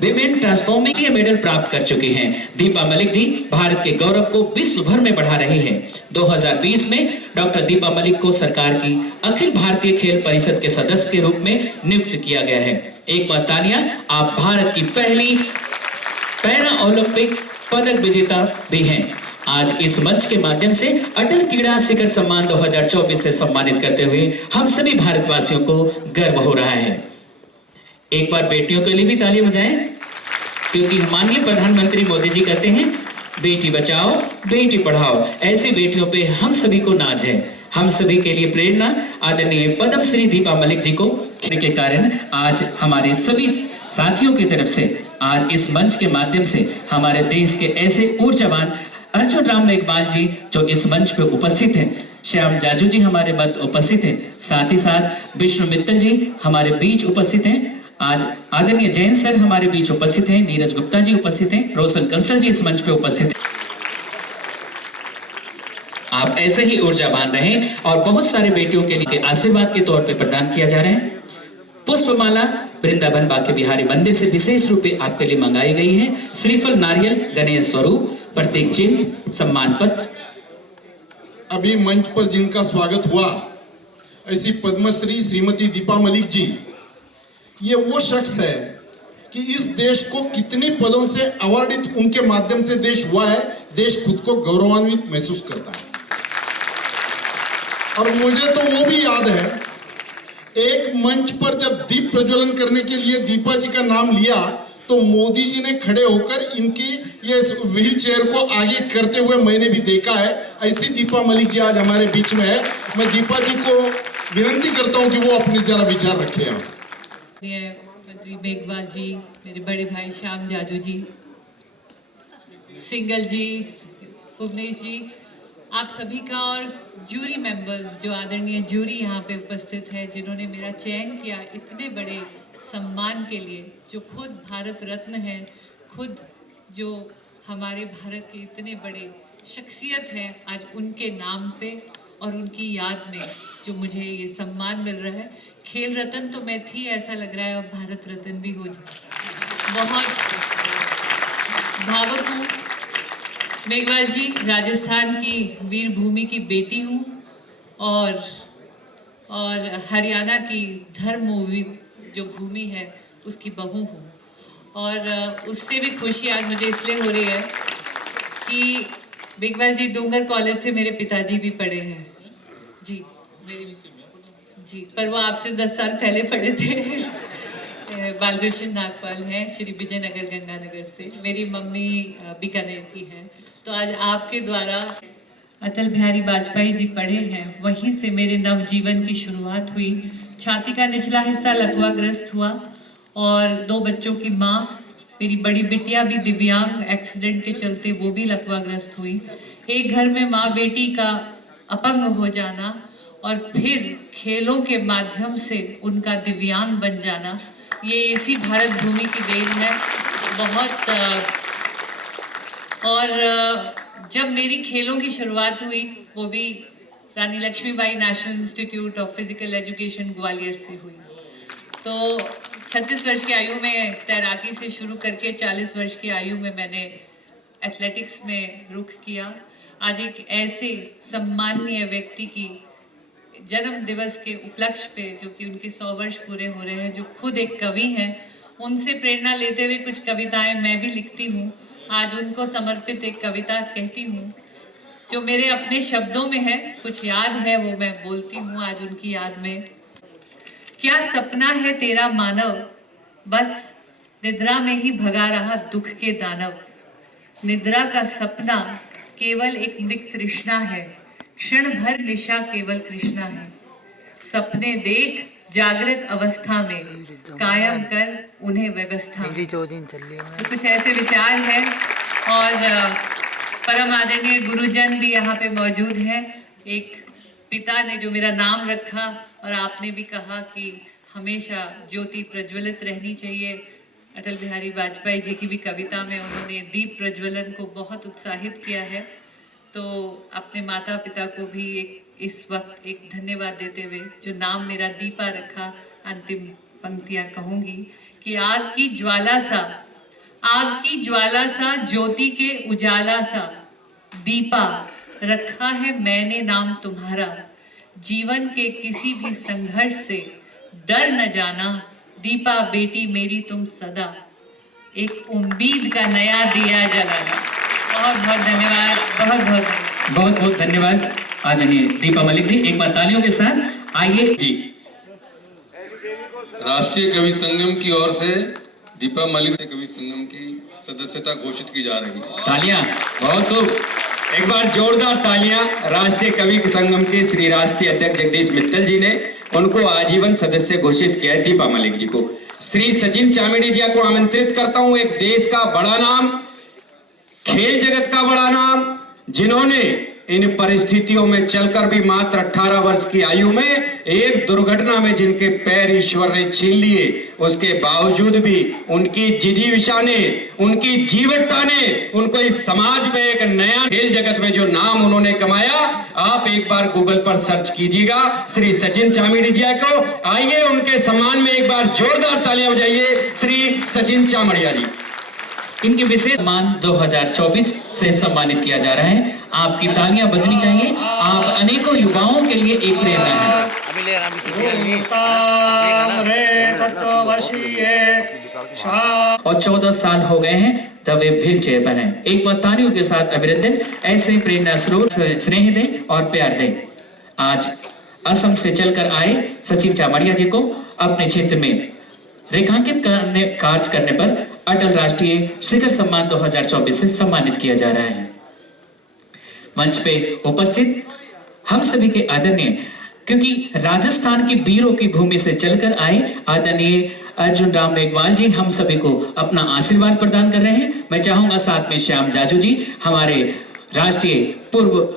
विमेन ट्रांसफॉर्मेशन मेडल प्राप्त कर चुकी हैं। दीपा मलिक जी भारत के गौरव को विश्व भर में बढ़ा रही हैं। 2020 में डॉक्टर दीपा मलिक को सरकार की अखिल भारतीय खेल परिषद के सदस्य के रूप में नियुक्त किया गया है। एक बार तालियां, आप भारत की पहली पैरा ओलंपिक पदक विजेता भी हैं। आज इस मंच के माध्यम से अटल क्रीड़ा शिखर सम्मान 2024 से सम्मानित करते हुए हम सभी भारतवासियों को गर्व हो रहा है। एक बार बेटियों के लिए भी ताली बजाएं, क्योंकि माननीय प्रधानमंत्री मोदी जी कहते हैं बेटी बचाओ बेटी पढ़ाओ। ऐसी बेटियों पे हम सभी को नाज है। हम सभी के लिए प्रेरणा आदरणीय पद्म श्री दीपा मलिक जी को के कारण आज हमारे सभी साथियों की तरफ से आज इस मंच के माध्यम से हमारे देश के ऐसे ऊर्जावान अर्जुन राम मेघवाल जी जो इस मंच पे उपस्थित हैं, श्याम जाजू जी हमारे मध्य उपस्थित हैं, साथ ही साथ विष्णु मित्तल जी हमारे बीच उपस्थित हैं। आज आदरणीय जैन सर हमारे बीच उपस्थित हैं, नीरज गुप्ता जी उपस्थित हैं, रोशन कंसल जी इस मंच पे उपस्थित हैं। आप ऐसे ही ऊर्जावान रहें और बहुत सारे बेटियों के लिए आशीर्वाद के तौर पे प्रदान किया जा रहा है। पुष्पमाला वृंदावन बांके बिहारी मंदिर से विशेष रूप से आपके लिए मंगाई गई है। श्रीफल, नारियल, गणेश स्वरूप, प्रतीक चिन्ह, सम्मान पत्र। अभी मंच पर जिनका स्वागत हुआ, ऐसी पद्मश्री श्रीमती दीपा मलिक जी, ये वो शख्स है कि इस देश को कितनी पदों से अवार्डित उनके माध्यम से देश हुआ है। देश खुद को गौरवान्वित महसूस करता है। और मुझे तो वो भी याद है, एक मंच पर जब दीप प्रज्वलन करने के लिए दीपा जी का नाम लिया तो मोदी जी ने खड़े होकर इनकी ये व्हील चेयर को आगे करते हुए मैंने भी देखा है। ऐसी दीपा मलिक जी आज हमारे बीच में है। मैं दीपा जी को विनती करता हूं कि वो अपने जरा विचार रखें। मंत्री मेघवाल जी, मेरे बड़े भाई श्याम जाजू जी, सिंगल जी, भुवनेश जी, आप सभी का और जूरी मेंबर्स, जो आदरणीय जूरी यहाँ पे उपस्थित है, जिन्होंने मेरा चयन किया इतने बड़े सम्मान के लिए, जो खुद भारत रत्न है, खुद जो हमारे भारत के इतने बड़े शख्सियत हैं, आज उनके नाम पे और उनकी याद में जो मुझे ये सम्मान मिल रहा है। खेल रत्न तो मैं थी, ऐसा लग रहा है अब भारत रत्न भी हो जाए। बहुत भावुक हूँ। मेघवाल जी, राजस्थान की वीर भूमि की बेटी हूँ और हरियाणा की धर्मभूमि जो भूमि है उसकी बहू हूँ। और उससे भी खुशी आज मुझे इसलिए हो रही है कि मेघवाल जी डूंगर कॉलेज से मेरे पिताजी भी पढ़े हैं जी, जी, पर वो आपसे 10 साल पहले पढ़े थे। बालकृष्ण नागपाल हैं, श्री विजयनगर गंगानगर से। मेरी मम्मी बीकानेर की हैं। तो आज आपके द्वारा अटल बिहारी वाजपेयी जी पढ़े हैं, वहीं से मेरे नवजीवन की शुरुआत हुई। छाती का निचला हिस्सा लकवाग्रस्त हुआ और 2 बच्चों की माँ, मेरी बड़ी बिटिया भी दिव्यांग, एक्सीडेंट के चलते वो भी लकवाग्रस्त हुई। एक घर में माँ बेटी का अपंग हो जाना और फिर खेलों के माध्यम से उनका दिव्यांग बन जाना, ये इसी भारत भूमि की देन है बहुत। और जब मेरी खेलों की शुरुआत हुई वो भी Rani Lakshmibai National Institute of Physical Education Gwalior से हुई। तो 36 वर्ष की आयु में तैराकी से शुरू करके 40 वर्ष की आयु में मैंने एथलेटिक्स में रुख किया। आज एक ऐसे सम्माननीय व्यक्ति की जन्म दिवस के उपलक्ष्य पे, जो कि उनके 100 वर्ष पूरे हो रहे हैं, जो खुद एक कवि हैं, उनसे प्रेरणा लेते हुए कुछ कविताएं मैं भी लिखती हूँ। आज उनको समर्पित एक कविता कहती हूँ जो मेरे अपने शब्दों में है, कुछ याद है वो मैं बोलती हूँ आज उनकी याद में। क्या सपना है तेरा मानव, बस निद्रा में ही भगा रहा दुख के दानव। निद्रा का सपना केवल एक मृग तृष्णा है, क्षण भर निशा केवल कृष्णा है। सपने देख जागृत अवस्था में, कायम कर उन्हें व्यवस्था में। तो कुछ ऐसे विचार हैं। और परम आदरणीय गुरुजन भी यहाँ पे मौजूद हैं। एक पिता ने जो मेरा नाम रखा, और आपने भी कहा कि हमेशा ज्योति प्रज्वलित रहनी चाहिए। अटल बिहारी वाजपेयी जी की भी कविता में उन्होंने दीप प्रज्वलन को बहुत उत्साहित किया है। तो अपने माता पिता को भी इस वक्त एक धन्यवाद देते हुए, जो नाम मेरा दीपा रखा, अंतिम पंक्तियां कहूंगी कि आग की ज्वाला सा ज्योति के उजाला सा, दीपा रखा है मैंने नाम तुम्हारा। जीवन के किसी भी संघर्ष से डर न जाना, दीपा बेटी मेरी तुम सदा, एक उम्मीद का नया दिया जलाना। बहुत बहुत धन्यवाद, बहुत बहुत धन्यवाद आदरणीय दीपा मलिक जी। एक बार तालियों के साथ आइए जी। राष्ट्रीय कवि संगम की ओर से दीपा मलिक से कवि संगम की सदस्यता घोषित की जा रही है। तालियां, बहुत खूब। एक बार जोरदार तालियां राष्ट्रीय कवि संगम के श्री राष्ट्रीय अध्यक्ष जगदीश मित्तल जी ने उनको आजीवन सदस्य घोषित किया है, दीपा मलिक जी को। श्री सचिन चामेड़िया को आमंत्रित करता हूं, एक देश का बड़ा नाम, खेल जगत का बड़ा नाम, जिन्होंने इन परिस्थितियों में चलकर भी मात्र 18 वर्ष की आयु में एक दुर्घटना में जिनके पैर ईश्वर ने छीन लिए, उसके बावजूद भी उनकी जिजीविषा ने, उनकी जीवटता ने उनको इस समाज में एक नया खेल जगत में जो नाम उन्होंने कमाया, आप एक बार गूगल पर सर्च कीजिएगा श्री सचिन चामेड़िया को। आइए उनके सम्मान में एक बार जोरदार तालियां बजाइए श्री सचिन चामेड़िया जी। इनके विशेष सम्मान 2024 से सम्मानित किया जा रहा है। आपकी तालियां बजनी चाहिए। आप अनेकों युवाओं के लिए एक प्रेरणा है। और 14 साल हो गए हैं तब वे व्हील चेयर पर हैं। एक बार तालियों के साथ अभिनंदन। ऐसे प्रेरणा स्रोत स्नेह दें और प्यार दें। आज असम से चलकर आए सचिन चामेड़िया जी को अपने क्षेत्र में रेखांकित कार्य करने पर अटल राष्ट्रीय शिखर सम्मान 2024 से सम्मानित किया जा रहा है। मंच पे उपस्थित हम सभी के आदरणीय, क्योंकि राजस्थान की वीरों की भूमि से चलकर आए आदरणीय अर्जुन राम मेघवाल जी हम सभी को अपना आशीर्वाद प्रदान कर रहे हैं। मैं चाहूंगा साथ में श्याम जाजू जी, हमारे राष्ट्रीय पूर्व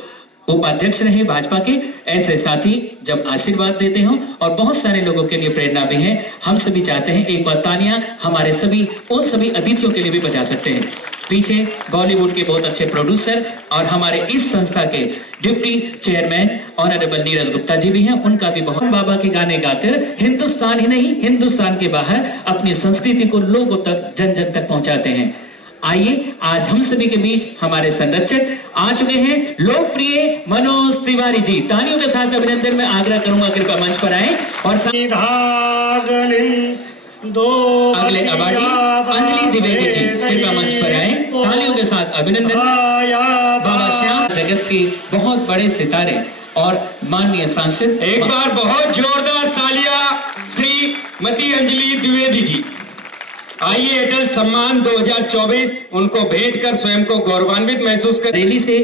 उपाध्यक्ष रहे भाजपा के, ऐसे साथी जब आशीर्वाद देते हो और बहुत सारे लोगों के लिए प्रेरणा भी है। हम सभी चाहते हैं एक बार तालियां हमारे सभी उन सभी अतिथियों के लिए भी बजा सकते हैं। पीछे बॉलीवुड के बहुत अच्छे प्रोड्यूसर और हमारे इस संस्था के deputy chairman honourable Neeraj Gupta ji भी हैं। उनका भी बहुत बाबा के गाने गाकर हिंदुस्तान ही नहीं हिंदुस्तान के बाहर अपनी संस्कृति को लोगों तक जन जन तक पहुंचाते हैं। आइए आज हम सभी के बीच हमारे संरक्षक आ चुके हैं, लोकप्रिय मनोज तिवारी जी। तालियों के साथ अभिनंदन में आग्रह करूंगा कृपया मंच पर आए। और अगले अवार्डी अंजलि द्विवेदी जी कृपया मंच पर आए। तालियों के साथ अभिनंदन। बाबा श्याम जगत के बहुत बड़े सितारे और माननीय सांसद, एक बार बहुत जोरदार तालियां श्रीमती अंजलि द्विवेदी जी। आइए अटल सम्मान 2024 उनको भेंट कर स्वयं को गौरवान्वित महसूस कर। रैली से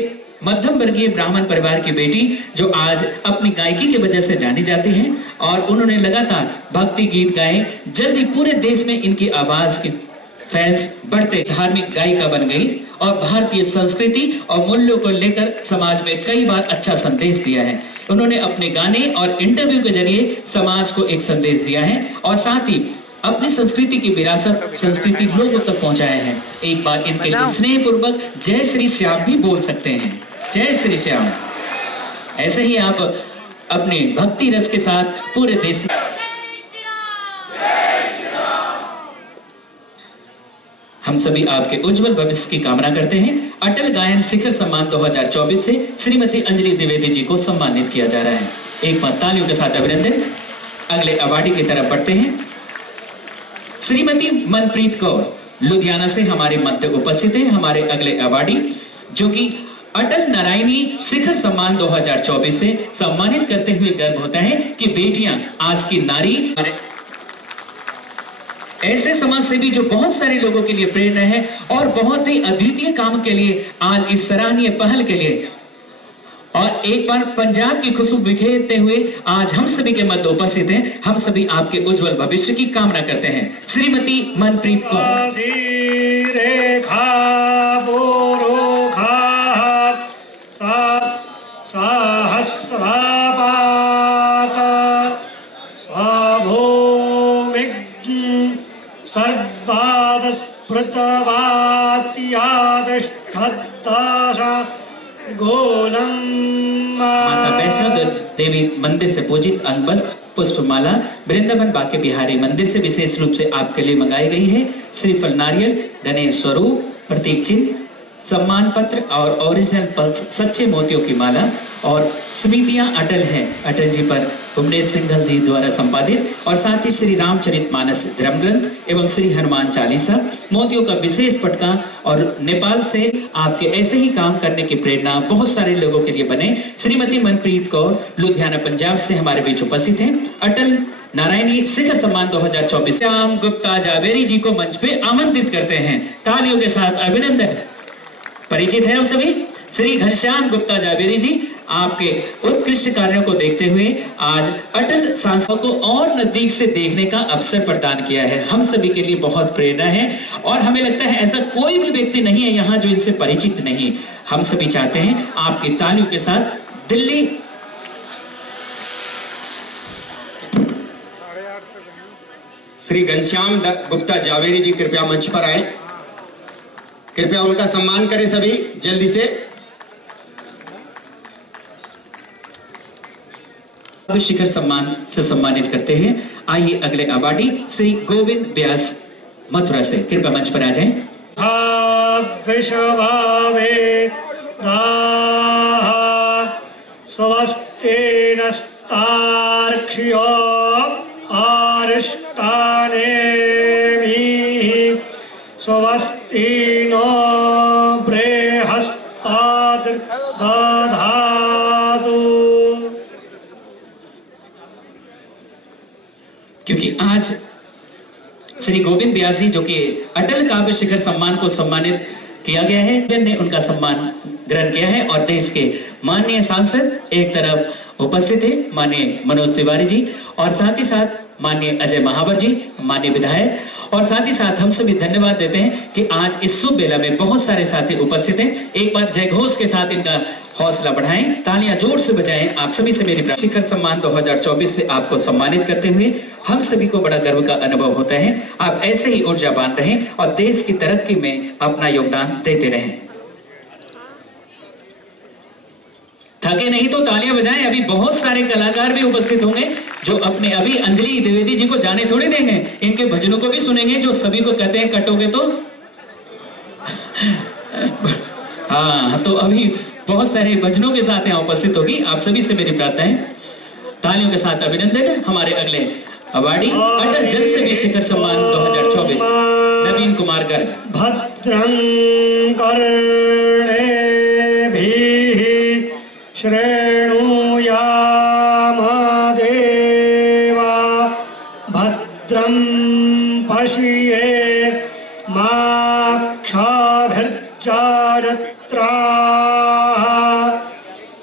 मध्यम वर्गीय ब्राह्मण परिवार की बेटी जो आज अपनी गायकी की वजह से जानी जाती हैं और उन्होंने लगातार भक्ति गीत गाए। जल्दी पूरे देश में इनकी आवाज के फैंस बढ़ते धार्मिक गायिका बन गई और भारतीय संस्कृति और मूल्यों को लेकर समाज में कई बार अच्छा संदेश दिया है। उन्होंने अपने गाने और इंटरव्यू के जरिए समाज को एक संदेश दिया है और साथ ही अपनी संस्कृति की विरासत, संस्कृति लोगों तक पहुंचाए हैं। एक बार इनके लिए स्नेह पूर्वक जय श्री श्याम भी बोल सकते हैं। जय श्री श्याम। ऐसे ही आप अपने भक्ति रस के साथ पूरे देश में हम सभी आपके उज्जवल भविष्य की कामना करते हैं। अटल गायन शिखर सम्मान 2024 से श्रीमती अंजलि द्विवेदी जी को सम्मानित किया जा रहा है। एक बार तालियों के साथ अभिनंदन। अगले अवार्डी की तरफ बढ़ते हैं। श्रीमती मनप्रीत कौर लुधियाना से हमारे मध्य उपस्थित हैं। हमारे अगले अवार्डी जो कि अटल नारायणी शिखर सम्मान 2024 से सम्मानित करते हुए गर्व होता है कि बेटियां आज की नारी ऐसे समाज से भी जो बहुत सारे लोगों के लिए प्रेरणा है और बहुत ही अद्वितीय काम के लिए आज इस सराहनीय पहल के लिए और एक बार पंजाब की खुशबू बिखेरते हुए आज हम सभी के मध्य उपस्थित हैं। हम सभी आपके उज्जवल भविष्य की कामना करते हैं। श्रीमती मनप्रीत कौर। माता वैष्णो देवी मंदिर से पूजित अंग वस्त्र, पुष्पमाला वृंदावन बाके बिहारी मंदिर से विशेष रूप से आपके लिए मंगाई गई है। श्रीफल, नारियल, गणेश स्वरूप, प्रतीक चिन्ह, सम्मान पत्र और ओरिजिनल पल्स सच्चे मोतियों की माला और स्मृतियां अटल हैं अटल जी पर उमेश सिंघल जी द्वारा संपादित और साथ ही श्री रामचरितमानस धर्म ग्रंथ एवं श्री हनुमान चालीसा मोतियों का विशेष पटका और नेपाल से आपके ऐसे ही काम करने की प्रेरणा बहुत सारे लोगों के लिए बने। श्रीमती मनप्रीत कौर लुधियाना पंजाब से हमारे बीच उपस्थित हैं। अटल नारायणी शिखर सम्मान 2024 श्याम गुप्ता जावेरी जी को मंच पे आमंत्रित करते हैं। तालियों के साथ अभिनंदन। परिचित है आप सभी श्री घनश्याम गुप्ता जावेरी जी। आपके उत्कृष्ट कार्यों को देखते हुए आज अटल सांसद को और नजदीक से देखने का अवसर प्रदान किया है। हम सभी के लिए बहुत प्रेरणा है और हमें लगता है ऐसा कोई भी व्यक्ति नहीं है यहाँ जो इनसे परिचित नहीं। हम सभी चाहते हैं आपकी तालियों के साथ दिल्ली श्री घनश्याम गुप्ता जावेरी जी कृपया मंच पर आए। कृपया उनका सम्मान करें सभी जल्दी से। अब शिखर सम्मान से सम्मानित करते हैं। आइए अगले अवार्डी श्री गोविंद व्यास मथुरा से कृपया मंच पर आ जाएं। स्वस्तेनस्तार्क्ष्यो आरिष्टानेमिः स्वस्ति नो बृहस्पतिर्दधातु। क्योंकि आज श्री गोविंद व्यास जी जो कि अटल काव्य शिखर सम्मान को सम्मानित किया गया है, जन ने उनका सम्मान ग्रहण किया है और देश के माननीय सांसद एक तरफ उपस्थित है माननीय मनोज तिवारी जी और साथ ही साथ माननीय अजय महावर जी, माननीय विधायक और साथ ही साथ हम सभी धन्यवाद देते हैं कि आज इस शुभ बेला में बहुत सारे साथी उपस्थित हैं। एक बार जय घोष के साथ इनका हौसला बढ़ाएं, तालियां जोर से बजाएं। आप सभी से मेरी शिखर सम्मान 2024 से आपको सम्मानित करते हुए हम सभी को बड़ा गर्व का अनुभव होता है। आप ऐसे ही ऊर्जावान रहें और देश की तरक्की में अपना योगदान देते रहें। थके नहीं तो तालियां बजाएं। अभी बहुत सारे कलाकार भी उपस्थित होंगे जो अपने अभी अंजलि द्विवेदी जी को जाने थोड़ी देंगे, इनके भजनों को भी सुनेंगे जो सभी को कहते हैं कटोगे तो हाँ, तो अभी बहुत सारे भजनों के साथ यहाँ उपस्थित होगी। आप सभी से मेरी प्रार्थना है तालियों के साथ अभिनंदन। हमारे अगले अवार्डी अटल जल सेवी शिखर सम्मान 2024 नवीन कुमार गर्ग। भद्रं कर्णेभिः श्रेणुयाम देवा भद्रं पश्येमाक्षाभिर्जत्राः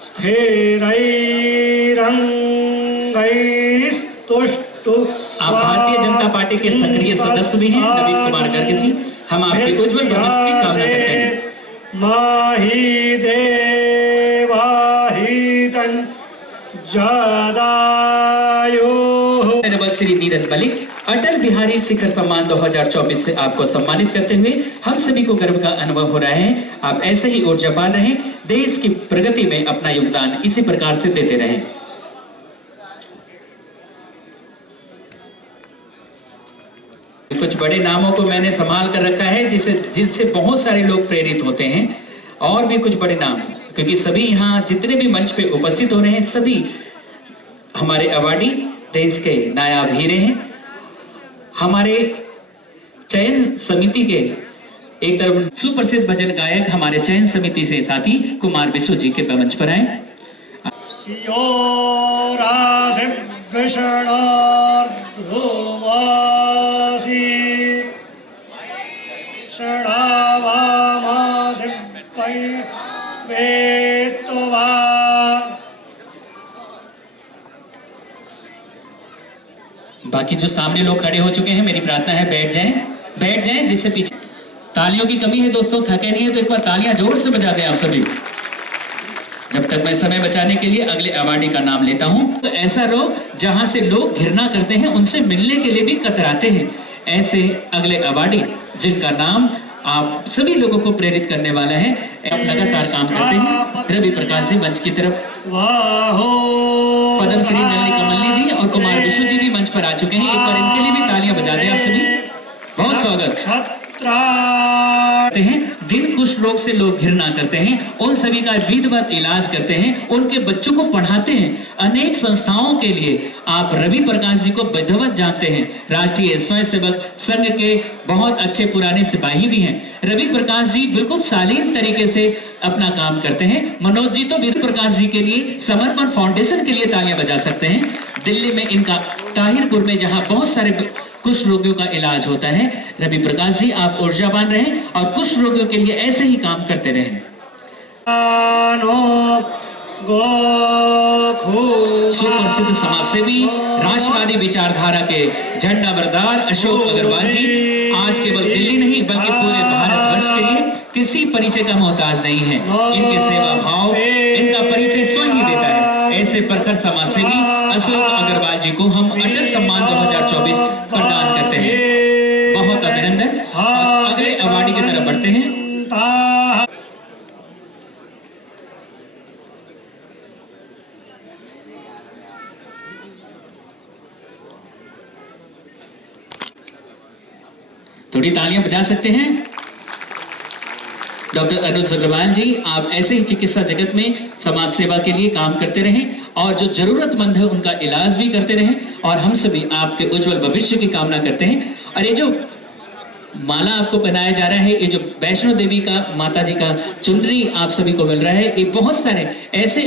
स्थिरैरङ्गैस्तुष्टु। आप भारतीय जनता पार्टी के सक्रिय सदस्य भी हैं नवीन कुमार गर्ग जी। हम आपके उज्जवल भविष्य की कामना करते हैं। माहि देवाहितं जदायुः। श्री नीरज मलिक अटल बिहारी शिखर सम्मान 2024 से आपको सम्मानित करते हुए हम सभी को गर्व का अनुभव हो रहा है। आप ऐसे ही ऊर्जावान रहें, देश की प्रगति में अपना योगदान इसी प्रकार से देते रहें। कुछ बड़े नामों को मैंने संभाल कर रखा है जिनसे बहुत सारे लोग प्रेरित होते हैं, और भी कुछ बड़े नाम, क्योंकि सभी यहाँ जितने भी मंच पे उपस्थित हो रहे हैं सभी हमारे अवार्डी देश के नायाब हीरे हैं। हमारे चयन समिति के एक तरफ सुप्रसिद्ध भजन गायक हमारे चयन समिति से साथी कुमार विश्व जी के मंच पर आए। बाकी जो सामने लोग खड़े हो चुके हैं, मेरी प्रार्थना है बैठ जाएं, जिससे पीछे तालियों की कमी है दोस्तों, थके नहीं है तो एक बार तालियां जोर से बजा दें आप सभी। जब तक मैं समय बचाने के लिए अगले अवार्डी का नाम लेता हूं, तो ऐसा रो जहां से लोग घृणा करते हैं उनसे मिलने के लिए भी कतराते हैं, ऐसे अगले अवार्डी जिनका नाम आप सभी लोगों को प्रेरित करने वाला है, आप लगातार काम करते हैं। रवि प्रकाश जी मंच की तरफ, पद्म श्री नलिनी कमली जी और कुमार विश्व जी भी मंच पर आ चुके हैं। एक बार इनके लिए भी तालियां बजा दें आप सभी। बहुत स्वागत हैं। जिन कुछ लोग से लोग घृणा करते हैं उन सभी का विधिवत इलाज करते हैं, उनके बच्चों को पढ़ाते हैं। अनेक संस्थाओं के लिए आप रवि प्रकाश जी को विधिवत जानते हैं, राष्ट्रीय स्वयंसेवक संघ के बहुत अच्छे पुराने सिपाही भी हैं। रवि प्रकाश जी बिल्कुल शालीन तरीके से अपना काम करते हैं। मनोज जी तो रवि प्रकाश जी के लिए समर्पण फाउंडेशन के लिए तालियां बजा सकते हैं। दिल्ली में इनका ताहिरपुर में जहां बहुत सारे कुछ रोगियों का इलाज होता है। रवि प्रकाश जी आप ऊर्जावान रहें और कुछ रोगियों के लिए ऐसे ही काम करते रहें। सुप्रसिद्ध समाजसेवी, राष्ट्रवादी विचारधारा के झंडा बरदार अशोक अग्रवाल जी आज केवल दिल्ली नहीं बल्कि पूरे भारतवर्ष के लिए किसी परिचय का मोहताज नहीं है। इनके सेवा भाव इनका परिचय स्वयं ही देता है। ऐसे प्रखर समाजसेवी अशोक अग्रवाल जी को हम अटल सम्मान 2024 प्रदान करते हैं। बहुत अभिनंदन। अगले अवार्डी की तरफ बढ़ते हैं। थोड़ी तालियां बजा सकते हैं। डॉक्टर अनुज अग्रवाल जी आप ऐसे ही चिकित्सा जगत में समाज सेवा के लिए काम करते रहें और जो जरूरतमंद है उनका इलाज भी करते रहें, और हम सभी आपके उज्जवल भविष्य की कामना करते हैं। और ये जो माला आपको पहनाया जा रहा है, ये जो वैष्णो देवी का माता जी का चुनरी आप सभी को मिल रहा है, ये बहुत सारे ऐसे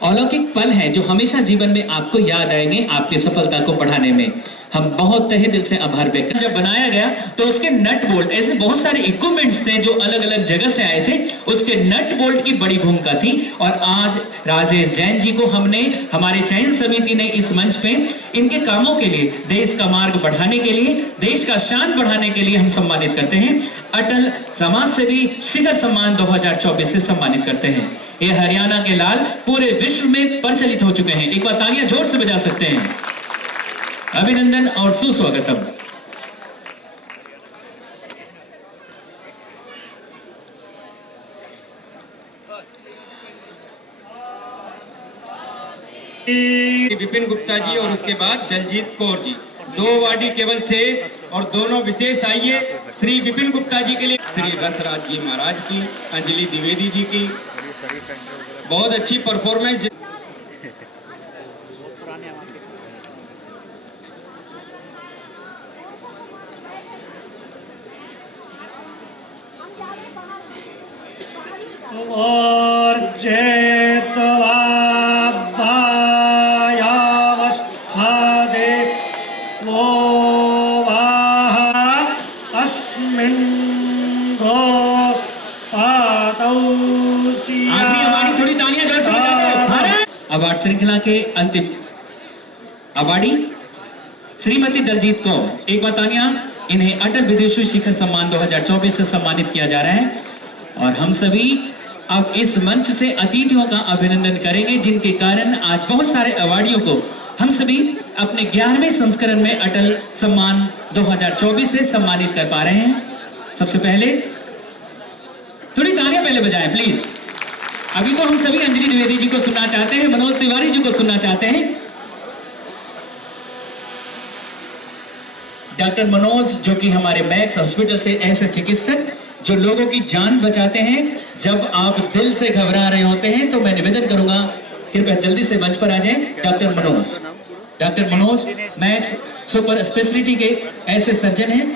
अलौकिक पल हैं जो हमेशा जीवन में आपको याद आएंगे आपकी सफलता को बढ़ाने में। हम बहुत तहे दिल से आभार व्यक्त करते हैं। जब बनाया गया तो उसके नट बोल्ट, ऐसे बहुत सारे इक्विपमेंट्स थे जो अलग अलग जगह से आए थे, उसके नट बोल्ट की बड़ी भूमिका थी। और आज राजेश जैन जी को हमने, हमारे चयन समिति ने इस मंच पे इनके कामों के लिए, देश का मार्ग बढ़ाने के लिए, देश का शान बढ़ाने के लिए हम सम्मानित करते हैं। अटल समाज सेवी शिखर सम्मान 2024 से सम्मानित करते हैं। ये हरियाणा के लाल पूरे विश्व में प्रचलित हो चुके हैं। एक बार तालियां जोर से बजा सकते हैं। अभिनंदन और सुस्वागतम। विपिन गुप्ता जी और उसके बाद दलजीत कौर जी, 2 अवार्डी केवल शेष और दोनों विशेष। आइए श्री विपिन गुप्ता जी के लिए श्री रसराज जी महाराज की, अंजलि द्विवेदी जी की बहुत अच्छी परफॉर्मेंस। अवार्ड श्रृंखला के अंतिम अवार्डी श्रीमती दलजीत कौर, एक बार तालियां। इन्हें अटल विदेशी शिखर सम्मान 2024 से सम्मानित किया जा रहा है। और हम सभी अब इस मंच से अतिथियों का अभिनंदन करेंगे जिनके कारण आज बहुत सारे अवार्डियों को हम सभी अपने 11वें संस्करण में अटल सम्मान 2024 से सम्मानित कर पा रहे हैं। सबसे पहले थोड़ी तालियां पहले बजाएं प्लीज। अभी तो हम सभी अंजलि द्विवेदी जी को सुनना चाहते हैं, मनोज तिवारी जी को सुनना चाहते हैं। डॉक्टर मनोज जो कि हमारे मैक्स हॉस्पिटल से ऐसे चिकित्सक जो लोगों की जान बचाते हैं। जब आप दिल से घबरा रहे होते हैं तो मैं निवेदन करूंगा कृपया जल्दी से मंच पर आ जाएं। Doctor Manoj max super speciality के ऐसे सर्जन हैं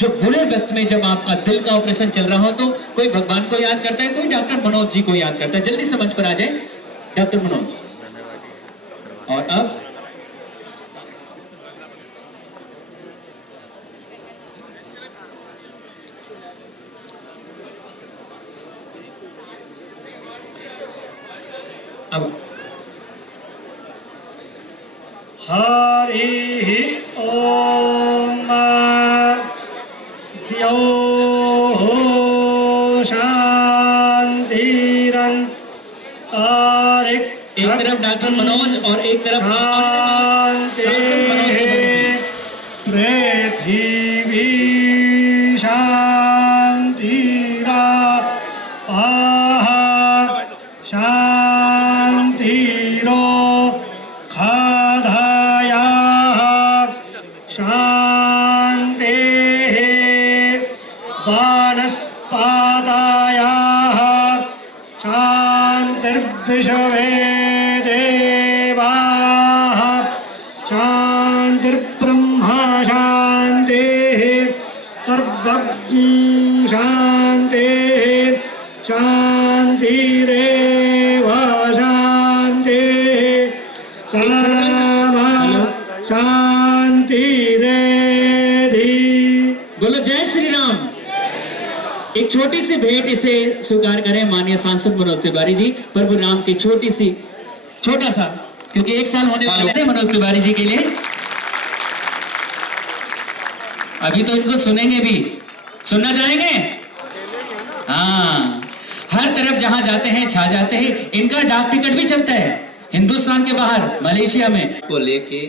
जो बुरे वक्त में जब आपका दिल का ऑपरेशन चल रहा हो तो कोई भगवान को याद करता है, कोई डॉक्टर मनोज जी को याद करता है। जल्दी से मंच पर आ जाएं डॉक्टर मनोज। और अब हरि ओम द्यौः शान्तिरन् तारिक। एक तरफ डॉक्टर मनोज और एक तरफ पृथ्वी शान्तिरा शान्तिरो शान्तेः वानस्पतयः शान्तिर्विश्वे देवाः शान्तिर्ब्रह्म शान्तिः सर्वज्ञ शान्तिः शान्तिरेव शान्तिः बोलो जय श्री राम। एक छोटी सी भेंट इसे स्वीकार करें माननीय सांसद मनोज तिवारी जी। प्रभु राम की छोटा सा क्योंकि 1 साल होने वाले थे मनोज तिवारी जी के लिए। अभी तो इनको सुनेंगे भी, सुनना चाहेंगे? हाँ, हर तरफ जहां जाते हैं छा जाते हैं। इनका डाक टिकट भी चलता है हिंदुस्तान के बाहर, मलेशिया में को लेके,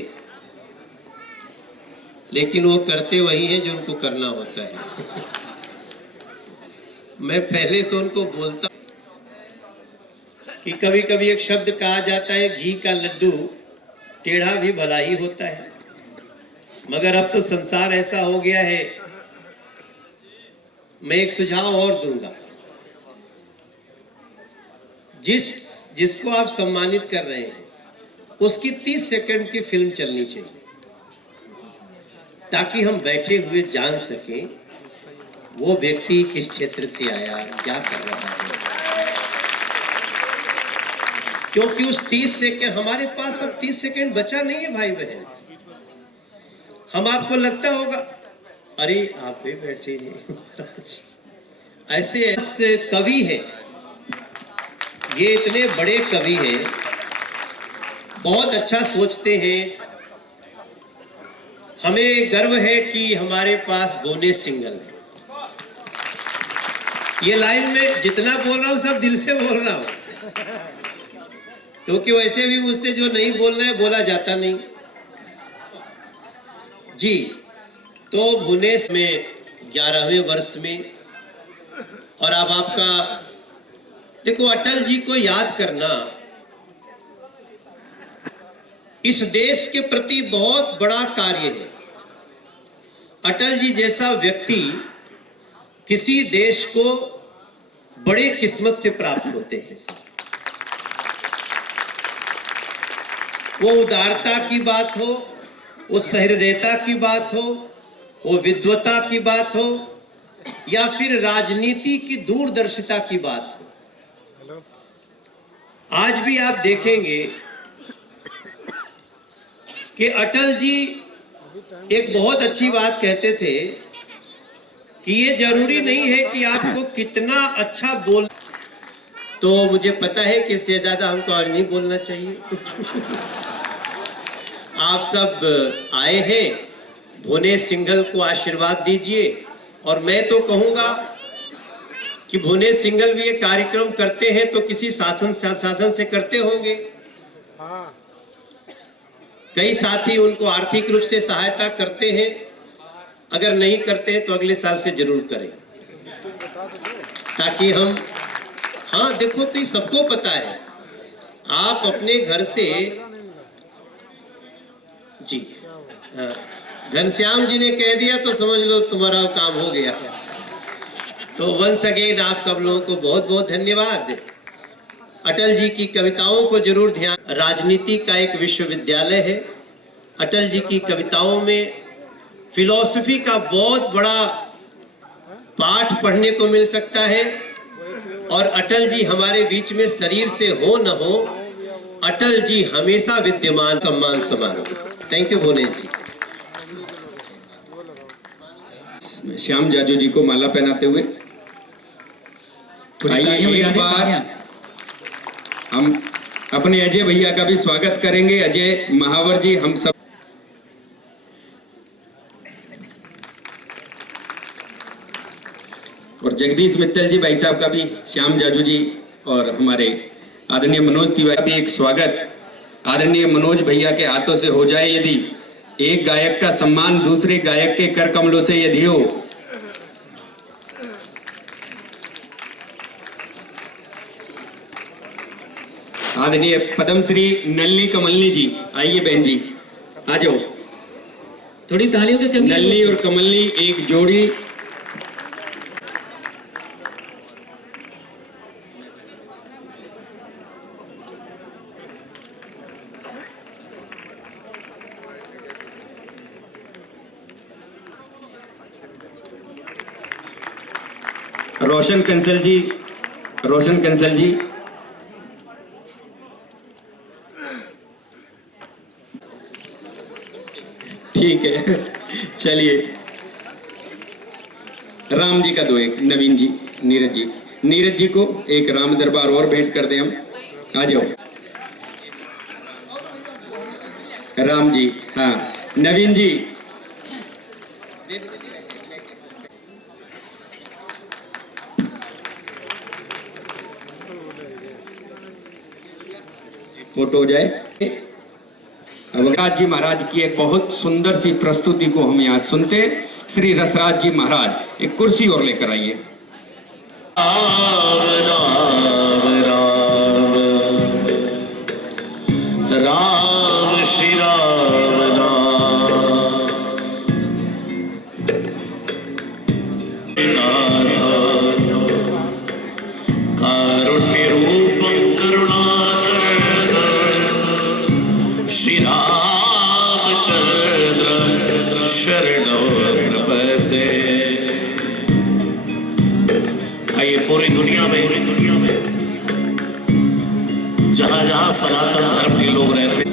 लेकिन वो करते वही है जो उनको करना होता है। मैं पहले तो उनको बोलता कि कभी कभी एक शब्द कहा जाता है घी का लड्डू टेढ़ा भी भला ही होता है, मगर अब तो संसार ऐसा हो गया है। मैं एक सुझाव और दूंगा, जिसको आप सम्मानित कर रहे हैं उसकी 30 सेकंड की फिल्म चलनी चाहिए ताकि हम बैठे हुए जान सकें वो व्यक्ति किस क्षेत्र से आया, क्या कर रहा है। क्योंकि उस 30 सेकंड, हमारे पास अब 30 सेकंड बचा नहीं है भाई बहन। हम आपको लगता होगा अरे आप भी बैठे हैं ऐसे कवि हैं, ये इतने बड़े कवि हैं, बहुत अच्छा सोचते हैं। हमें गर्व है कि हमारे पास बोने सिंगल है। ये लाइन में जितना बोल रहा हूं सब दिल से बोल रहा हूं, क्योंकि वैसे भी मुझसे जो नहीं बोलना है बोला जाता नहीं जी। तो भुवनेश में 11वें वर्ष में, और अब आपका देखो, अटल जी को याद करना इस देश के प्रति बहुत बड़ा कार्य है। अटल जी जैसा व्यक्ति किसी देश को बड़े किस्मत से प्राप्त होते हैं। वो उदारता की बात हो, वो सहृदयता की बात हो, वो विद्वता की बात हो, या फिर राजनीति की दूरदर्शिता की बात हो। आज भी आप देखेंगे कि अटल जी एक बहुत अच्छी बात कहते थे कि ये जरूरी नहीं है कि आपको कितना अच्छा बोल। तो मुझे पता है कि इससे ज्यादा हमको आज नहीं बोलना चाहिए। आप सब आए हैं, भुवनेश सिंघल को आशीर्वाद दीजिए। और मैं तो कहूँगा कि भुवनेश सिंघल भी ये कार्यक्रम करते हैं तो किसी साधन से करते होंगे। कई साथी उनको आर्थिक रूप से सहायता करते हैं, अगर नहीं करते हैं तो अगले साल से जरूर करें, ताकि हम, हाँ देखो तो ये सबको पता है, आप अपने घर से जी, हाँ, घनश्याम जी ने कह दिया तो समझ लो तुम्हारा काम हो गया। तो वंस अगेन आप सब लोगों को बहुत बहुत धन्यवाद। अटल जी की कविताओं को जरूर ध्यान, राजनीति का एक विश्वविद्यालय है। अटल जी की कविताओं में फिलॉसफी का बहुत बड़ा पाठ पढ़ने को मिल सकता है। और अटल जी हमारे बीच में शरीर से हो न हो, अटल जी हमेशा विद्यमान, सम्मान समारोह। थैंक यू भुवनेश जी। श्याम जाजू जी को माला पहनाते हुए आइए एक बार हम अपने अजय भैया का भी स्वागत करेंगे। अजय महावर जी, हम सब और जगदीश मित्तल जी भाई साहब का भी, श्याम जाजू जी और हमारे आदरणीय मनोज तिवारी का भी एक स्वागत आदरणीय मनोज भैया के हाथों से हो जाए। यदि एक गायक का सम्मान दूसरे गायक के कर कमलों से यदि हो, आदरणीय पद्मश्री नलिनी कमलनी जी, आइए बहन जी आ जाओ। थोड़ी तालियों की कमी। नलिनी और कमलनी एक जोड़ी। रोशन कंसल जी, रोशन कंसल जी, ठीक है चलिए। राम जी का दो एक, नवीन जी, नीरज जी, नीरज जी को एक राम दरबार और भेंट कर दें हम। आ जाओ राम जी, हाँ नवीन जी, फोटो हो जाए। अब रसराज जी महाराज की एक बहुत सुंदर सी प्रस्तुति को हम यहाँ सुनते। श्री रसराज जी महाराज एक कुर्सी और लेकर आइए। राम श्री राम कारुण्य रूपं करुणाकर श्री रामचंद्र शरणो प्रपद्ये। आइए पूरी दुनिया में जहाँ जहाँ सनातन धर्म के लोग रहते,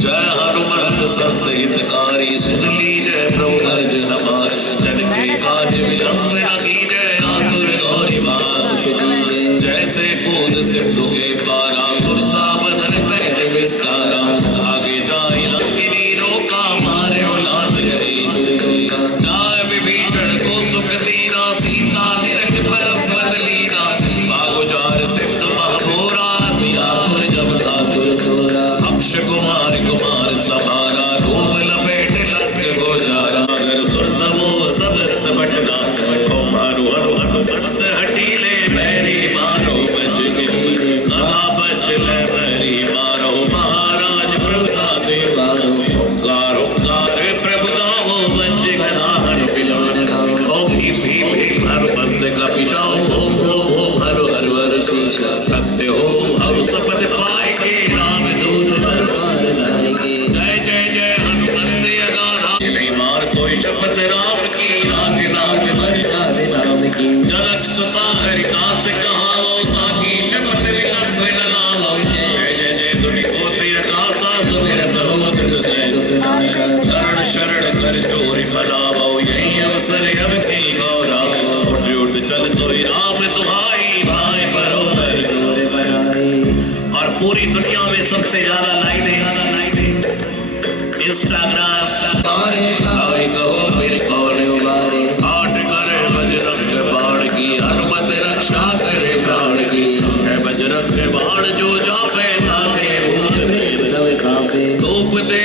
जय हनुमंत संत हितकारी सुन लीजय प्रभु अर्ज हमारे, जन के काज विलंब न कीजय आतुर गौरी वास तुझारे। जैसे कूद सिंधु के पारा सुरसा बदन पेट विस्तारा, आगे जाए लंकिनी रोका मारे औलाद गई सुरगोया। जाय विभीषण को सुख दीना, सीता निरख पर बदलीना, बागुजार सिंधु महाभोरा, दिया तुर जब आतुर थोरा। अक्ष कुमार कुमार सवारा, रूप लपेट लंक गोजारा। अगर सुर समूह सब बटना, ओम हनु हनु हनुमंत हटीले मैरी मारो बच गए, कहा बच ले मैरी मारो महाराज प्रभुता से मारो। ओंकार ओंकार प्रभुता हो बच गना हनु बिलोन। ओम भीम भीम भीम हनुमंत का पिछाओ, ओम ओम ओम हरु हरु हरु शीशा। सत्य ओम हरु शपथ पाए के, राम दूत दरबार लाएंगे। जय जय जय हनुमंत अगाधा, नहीं मार कोई शपथ राम की, राग नाग मर जावे नाम की। जनक सुता हरिदास कहावो, ताकि शपथ विलंब न लावो। जय जय जय धुनि गोत्र अकाशा, सुमिरत होत दुसैरुत नाशा। शरण शरण कर जोरि भलावो, यही अवसर अब की गौरावो। उठ उठ चल तो राम दुहाई, भाई बरोबर जोर बनाई। और पूरी दुनिया में सबसे ज्यादा लाइनें इंस्टाग्राम आई कहो मेरे कौन उबारे। आठ करे बजरंग बाण की, हनुमत रक्षा करे प्राण की। है बजरंग बाण जो जापे ताके, भूत प्रेत सब कांपे। धूप दे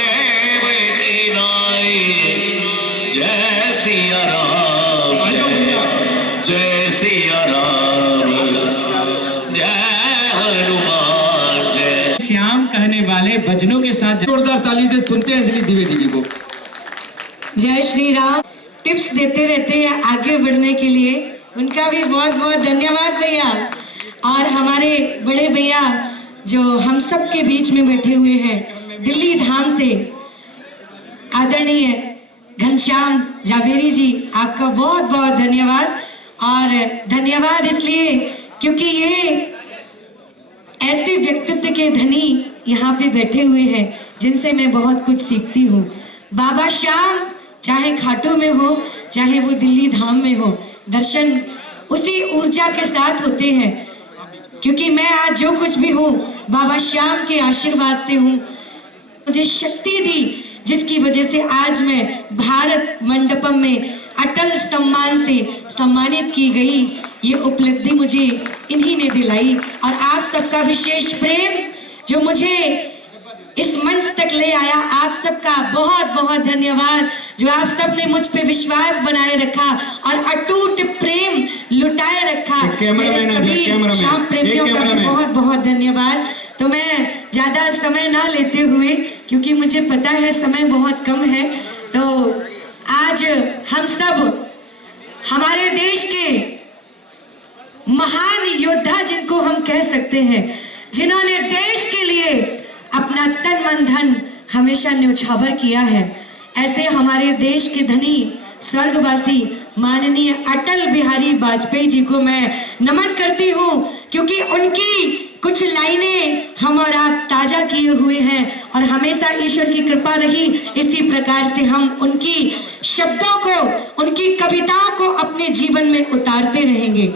भजनों के साथ जोरदार ताली से सुनते हैं अंजलि द्विवेदी जी को। जय श्री राम। टिप्स देते रहते हैं आगे बढ़ने के लिए, उनका भी बहुत बहुत धन्यवाद भैया। और हमारे बड़े भैया जो हम सब के बीच में बैठे हुए हैं दिल्ली धाम से, आदरणीय घनश्याम जावेरी जी, आपका बहुत बहुत धन्यवाद। और धन्यवाद इसलिए क्योंकि ये ऐसे व्यक्तित्व के धनी यहाँ पे बैठे हुए हैं जिनसे मैं बहुत कुछ सीखती हूँ। बाबा श्याम चाहे खाटू में हो चाहे वो दिल्ली धाम में हो, दर्शन उसी ऊर्जा के साथ होते हैं। क्योंकि मैं आज जो कुछ भी हूँ बाबा श्याम के आशीर्वाद से हूँ। मुझे शक्ति दी जिसकी वजह से आज मैं भारत मंडपम में अटल सम्मान से सम्मानित की गई। ये उपलब्धि मुझे इन्हीं ने दिलाई और आप सबका विशेष प्रेम जो मुझे इस मंच तक ले आया, आप सबका बहुत बहुत धन्यवाद। जो आप सब ने मुझ पे विश्वास बनाए रखा और अटूट प्रेम लुटाए रखा, मेरे सभी श्याम प्रेमियों का भी बहुत बहुत धन्यवाद। तो मैं ज़्यादा समय ना लेते हुए, क्योंकि मुझे पता है समय बहुत कम है, तो आज हम सब हमारे देश के महान योद्धा जिनको हम कह सकते हैं, जिन्होंने देश के लिए अपना तन मन धन हमेशा न्यौछावर किया है, ऐसे हमारे देश के धनी स्वर्गवासी माननीय अटल बिहारी वाजपेयी जी को मैं नमन करती हूँ। क्योंकि उनकी कुछ लाइनें हम और आप ताजा किए हुए हैं और हमेशा ईश्वर की कृपा रही, इसी प्रकार से हम उनकी शब्दों को, उनकी कविताओं को अपने जीवन में उतारते रहेंगे।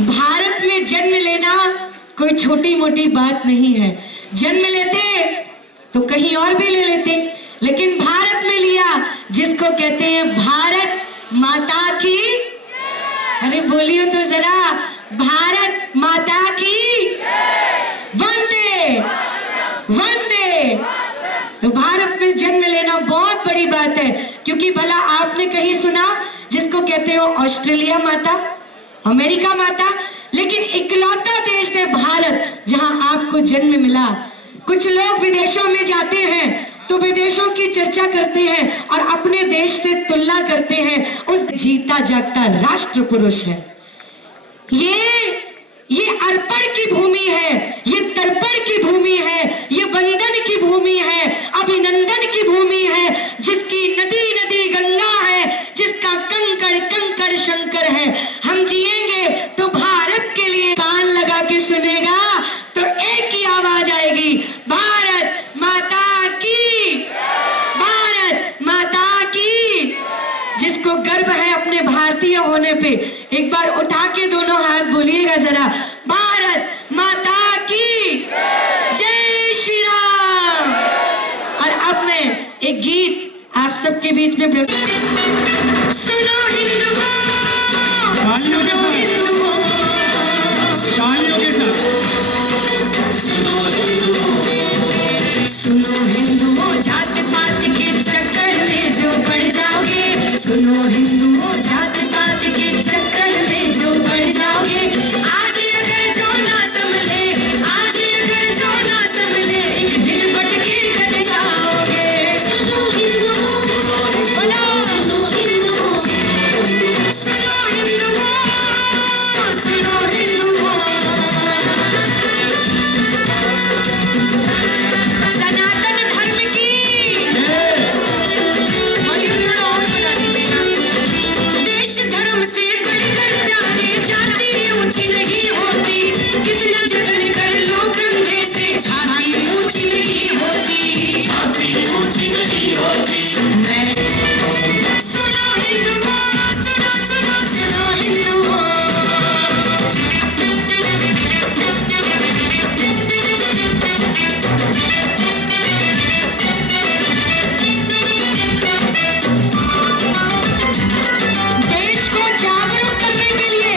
भारत में जन्म लेना कोई छोटी मोटी बात नहीं है। जन्म लेते तो कहीं और भी ले लेते, लेकिन भारत में लिया जिसको कहते हैं भारत माता की, अरे बोलिए तो जरा, भारत माता की वंदे वंदे। तो भारत में जन्म लेना बहुत बड़ी बात है। क्योंकि भला आपने कहीं सुना जिसको कहते हो ऑस्ट्रेलिया माता, अमेरिका माता, लेकिन इकलौता देश है भारत जहां आपको जन्म मिला। कुछ लोग विदेशों में जाते हैं तो विदेशों की चर्चा करते हैं और अपने देश से तुलना करते हैं, उस जीता जागता राष्ट्र पुरुष है। ये अर्पण की भूमि है, ये तर्पण की भूमि है, ये वंदन की भूमि है, अभिनंदन की भूमि है, जिसकी नदी नदी गंगा है, जिसका कंकड़ कंकड़ शंकर है। हम जिएंगे तो भारत के लिए, कान लगा के सुनेगा तो एक ही आवाज आएगी, भारत माता की, भारत माता की। जिसको गर्व है अपने भारतीय होने पे, एक बार उठा के दोनों हाथ बोलिएगा जरा, भारत माता की जय श्री राम। और अब मैं एक गीत आप सबके बीच में सुनो हिंदुओं, सुनो हिंदुओं, सुनो हिंदुओं, जात पात के चक्कर में जो पड़ जाओगे, सुनो हिंदुओं, जात पात के चक्कर में जो पड़ जाओगे, आज अगर जो ना संभले, आज अगर जो ना संभले, एक दिन भटके कट जाओगे। सुनो हिंदुओं, बोलो सुनो हिंदुओं, सुनो हिंदुओं, सुनो हिंदुओं। सनातन धर्म की देश धर्म से बढ़कर प्यारे, जाति ऊंची नहीं होती, कितना जतन कर लो कंधे से, छाती ऊंची नहीं होती, छाती ऊंची नहीं होती। सुनो हिंदुओं, सुनो सुनो सुनो हिंदुओं। देश को जागरूक करने के लिए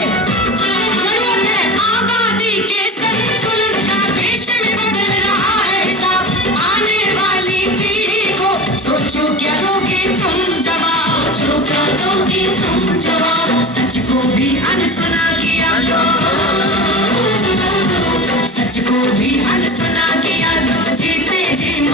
जरूरत है आबादी के संतुलन का। देश में बदल रहा है हिसाब, आने वाली पीढ़ी को सोचो क्या दोगे तुम जवाब, सोचो क्या दोगे तुम जवाब। सच को भी अनसुना किया तो, सच को भी अनसुना किया तो जीते जी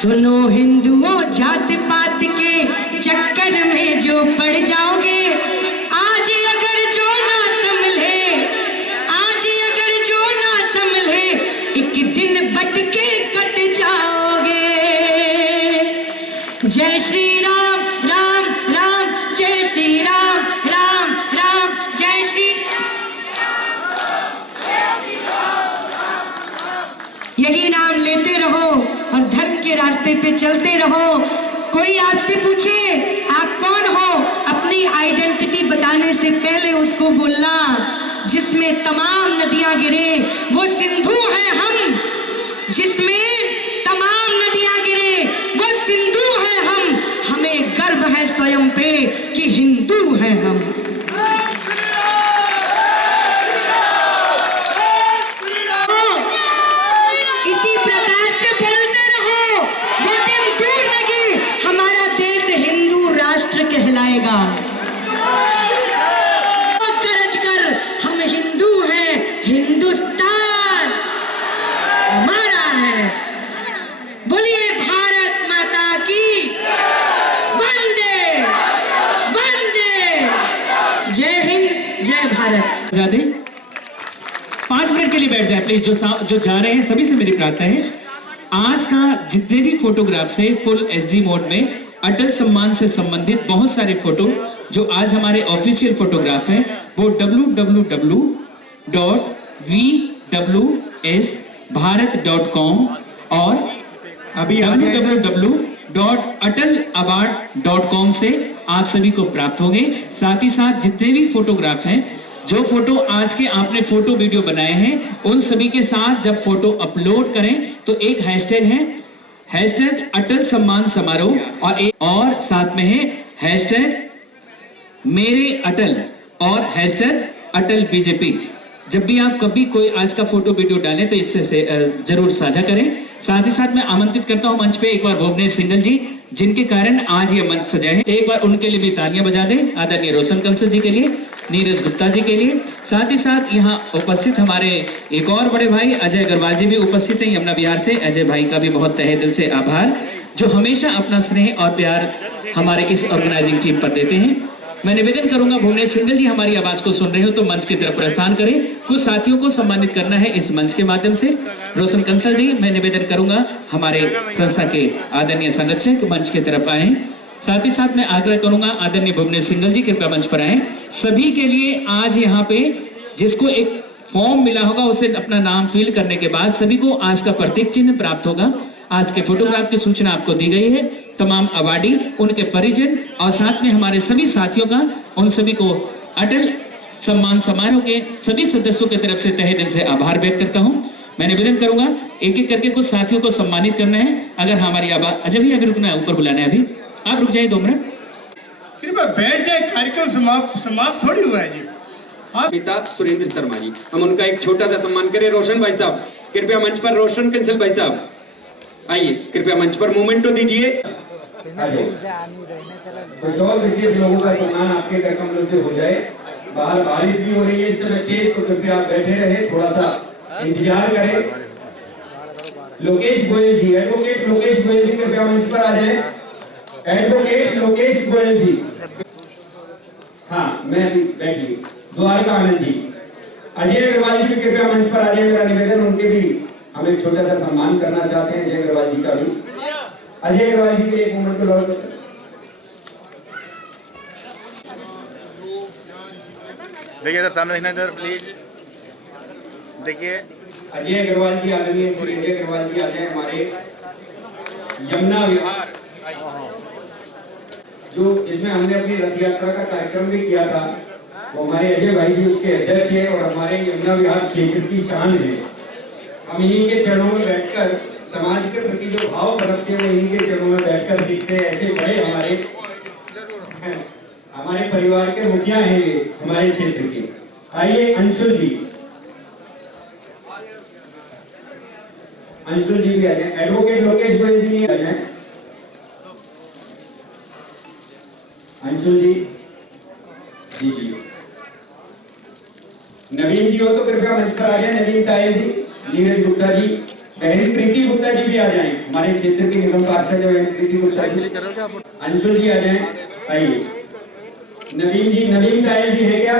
सुनो हिंदुओं, जात पात के चक्कर में जो पड़ जाओगे, आज अगर जो ना संभले, आज अगर जो ना संभले, एक दिन बट के कट जाओगे। जय श्री राम राम राम, जय श्री राम राम राम, जय श्री। यही नाम लेते रहो और धर्म के रास्ते पे चलते रहो। कोई आपसे पूछे आप कौन हो, अपनी आइडेंटिटी बताने से पहले उसको बोलना, जिसमें तमाम नदियां गिरे वो सिंधु है हम, जिसमें तमाम नदियां गिरे वो सिंधु है हम। हमें गर्व है स्वयं पे कि हिंदू है हम। इसी प्रकार से बोलते रहो, वो दिन दूर नहीं हमारा देश हिंदू राष्ट्र कहलाएगा। गरज कर हम हिंदू हैं, हिंदुस्तान हमारा है। बोलिए भारत माता की वंदे वंदे, जय हिंद जय भारत। ज्यादा 5 मिनट के लिए बैठ जाए प्लीज। जो जा रहे हैं सभी से मेरी प्रार्थना है, आज का जितने भी फोटोग्राफ्स है फुल एचडी मोड में अटल सम्मान से संबंधित बहुत सारे फोटो जो आज हमारे ऑफिशियल फोटोग्राफ हैं वो www.vwsbharat.com और www.atalaward.com से आप सभी को प्राप्त होंगे। साथ ही साथ जितने भी फोटोग्राफ हैं, जो फोटो आज के आपने फोटो वीडियो बनाए हैं, उन सभी के साथ जब फोटो अपलोड करें तो एक हैशटैग है, हैशटैग अटल सम्मान समारोह, और साथ में है हैशटैग मेरे अटल और हैशटैग अटल बीजेपी। जब भी आप कभी कोई आज का फोटो वीडियो डालें तो इससे जरूर साझा करें। साथ ही साथ मैं आमंत्रित करता हूं मंच पे एक बार भुवनेश सिंघल जी, जिनके कारण आज ये मंच सजा है। एक बार उनके लिए भी तालियां बजा दें, आदरणीय रोशन कंसल जी के लिए, नीरज गुप्ता जी के लिए। साथ ही साथ यहाँ उपस्थित हमारे एक और बड़े भाई अजय अग्रवाल जी भी उपस्थित हैं यमुना बिहार से। अजय भाई का भी बहुत तहे दिल से आभार, जो हमेशा अपना स्नेह और प्यार हमारे इस ऑर्गेनाइजिंग टीम पर देते हैं। मैं निवेदन करूंगा, भुवनेश सिंघल जी हमारी आवाज को सुन रहे हो तो मंच की तरफ प्रस्थान करें। कुछ साथियों को सम्मानित करना है इस मंच के माध्यम से। रोशन कंसल जी, मैं निवेदन करूंगा हमारे संस्था के आदरणीय संरक्षक मंच की तरफ आए। साथ ही साथ मैं आग्रह करूंगा आदरणीय भुवनेश सिंघल जी कृपया मंच पर आए। सभी के लिए आज यहाँ पे जिसको एक फॉर्म मिला होगा उसे अपना नाम फिल करने के बाद सभी को आज का प्रतीक चिन्ह प्राप्त होगा। आज के फोटोग्राफ की सूचना आपको दी गई है। तमाम अवार्डी, उनके परिजन और साथ में हमारे सभी साथियों का, उन सभी को अटल सम्मान समारोह के सभी सदस्यों की तरफ से तहे दिल से आभार व्यक्त करता हूं। मैं निवेदन करूंगा एक एक करके कुछ साथियों को सम्मानित करना है। अगर हमारी आवाज, अजय भी अभी रुकना है, ऊपर बुलाना है, अभी आप रुक जाइए 2 मिनट। कृपया बैठ जाए, कार्यक्रम समाप्त थोड़ी हुआ है जी। पिता सुरेंद्र शर्मा जी, हम उनका एक छोटा सा सम्मान करें। रोशन भाई साहब कृपया मंच पर, रोशन कंसल भाई साहब आइए कृपया मंच पर, मोमेंट तो दीजिए। कुछ और विशेष लोगों का सम्मान आपके कार्यक्रम से हो जाए। बाहर बारिश भी हो रही है इस समय तेज, तो कृपया आप बैठे रहे, थोड़ा सा इंतजार करें। लोकेश गोयल जी, एडवोकेट लोकेश गोयल जी कृपया मंच पर आ जाए। एडवोकेट लोकेश गोयल जी, हाँ मैं भी बैठिए। द्वारका आनंद जी, अजय अग्रवाल जी भी कृपया मंच पर आ जाए। मेरा निवेदन, उनके भी हम एक छोटा सा सम्मान करना चाहते हैं। अजय अग्रवाल जी का भी, अजय अग्रवाल जी के लिए एक मोमेंट को लौट। देखिए सर, सामने देखना इधर प्लीज। देखिए अजय अग्रवाल जी, आदरणीय श्री अजय अग्रवाल जी आ जाए। हमारे यमुना विहार जो जिसमें हमने अपनी रथ यात्रा का कार्यक्रम भी किया था, वो हमारे अजय भाई जी उसके अध्यक्ष है और हमारे यमुना विहार क्षेत्र की शान है। हम इन्हीं के चरणों में बैठकर समाज के प्रति जो भाव रखते हैं इन्हीं के चरणों में बैठकर सीखते हैं। ऐसे बड़े हमारे परिवार के मुखिया हैं ये हमारे क्षेत्र के। आइए अंशुल जी, अंशुल जी भी आ जाए। एडवोकेट लोकेश गोयल जी भी आ जाए। अंशुल जी, जी नवीन जी हो तो कृपया मंच पर आ जाए। नवीन ताये जी, नीरज गुप्ता जी, बहन प्रीति गुप्ता जी भी आ जाएं, हमारे क्षेत्र के निगम पार्षद जो है प्रीति गुप्ता जी, अंशु जी आ जाएं, आइए। नवीन जी, नवीन कायल जी है क्या?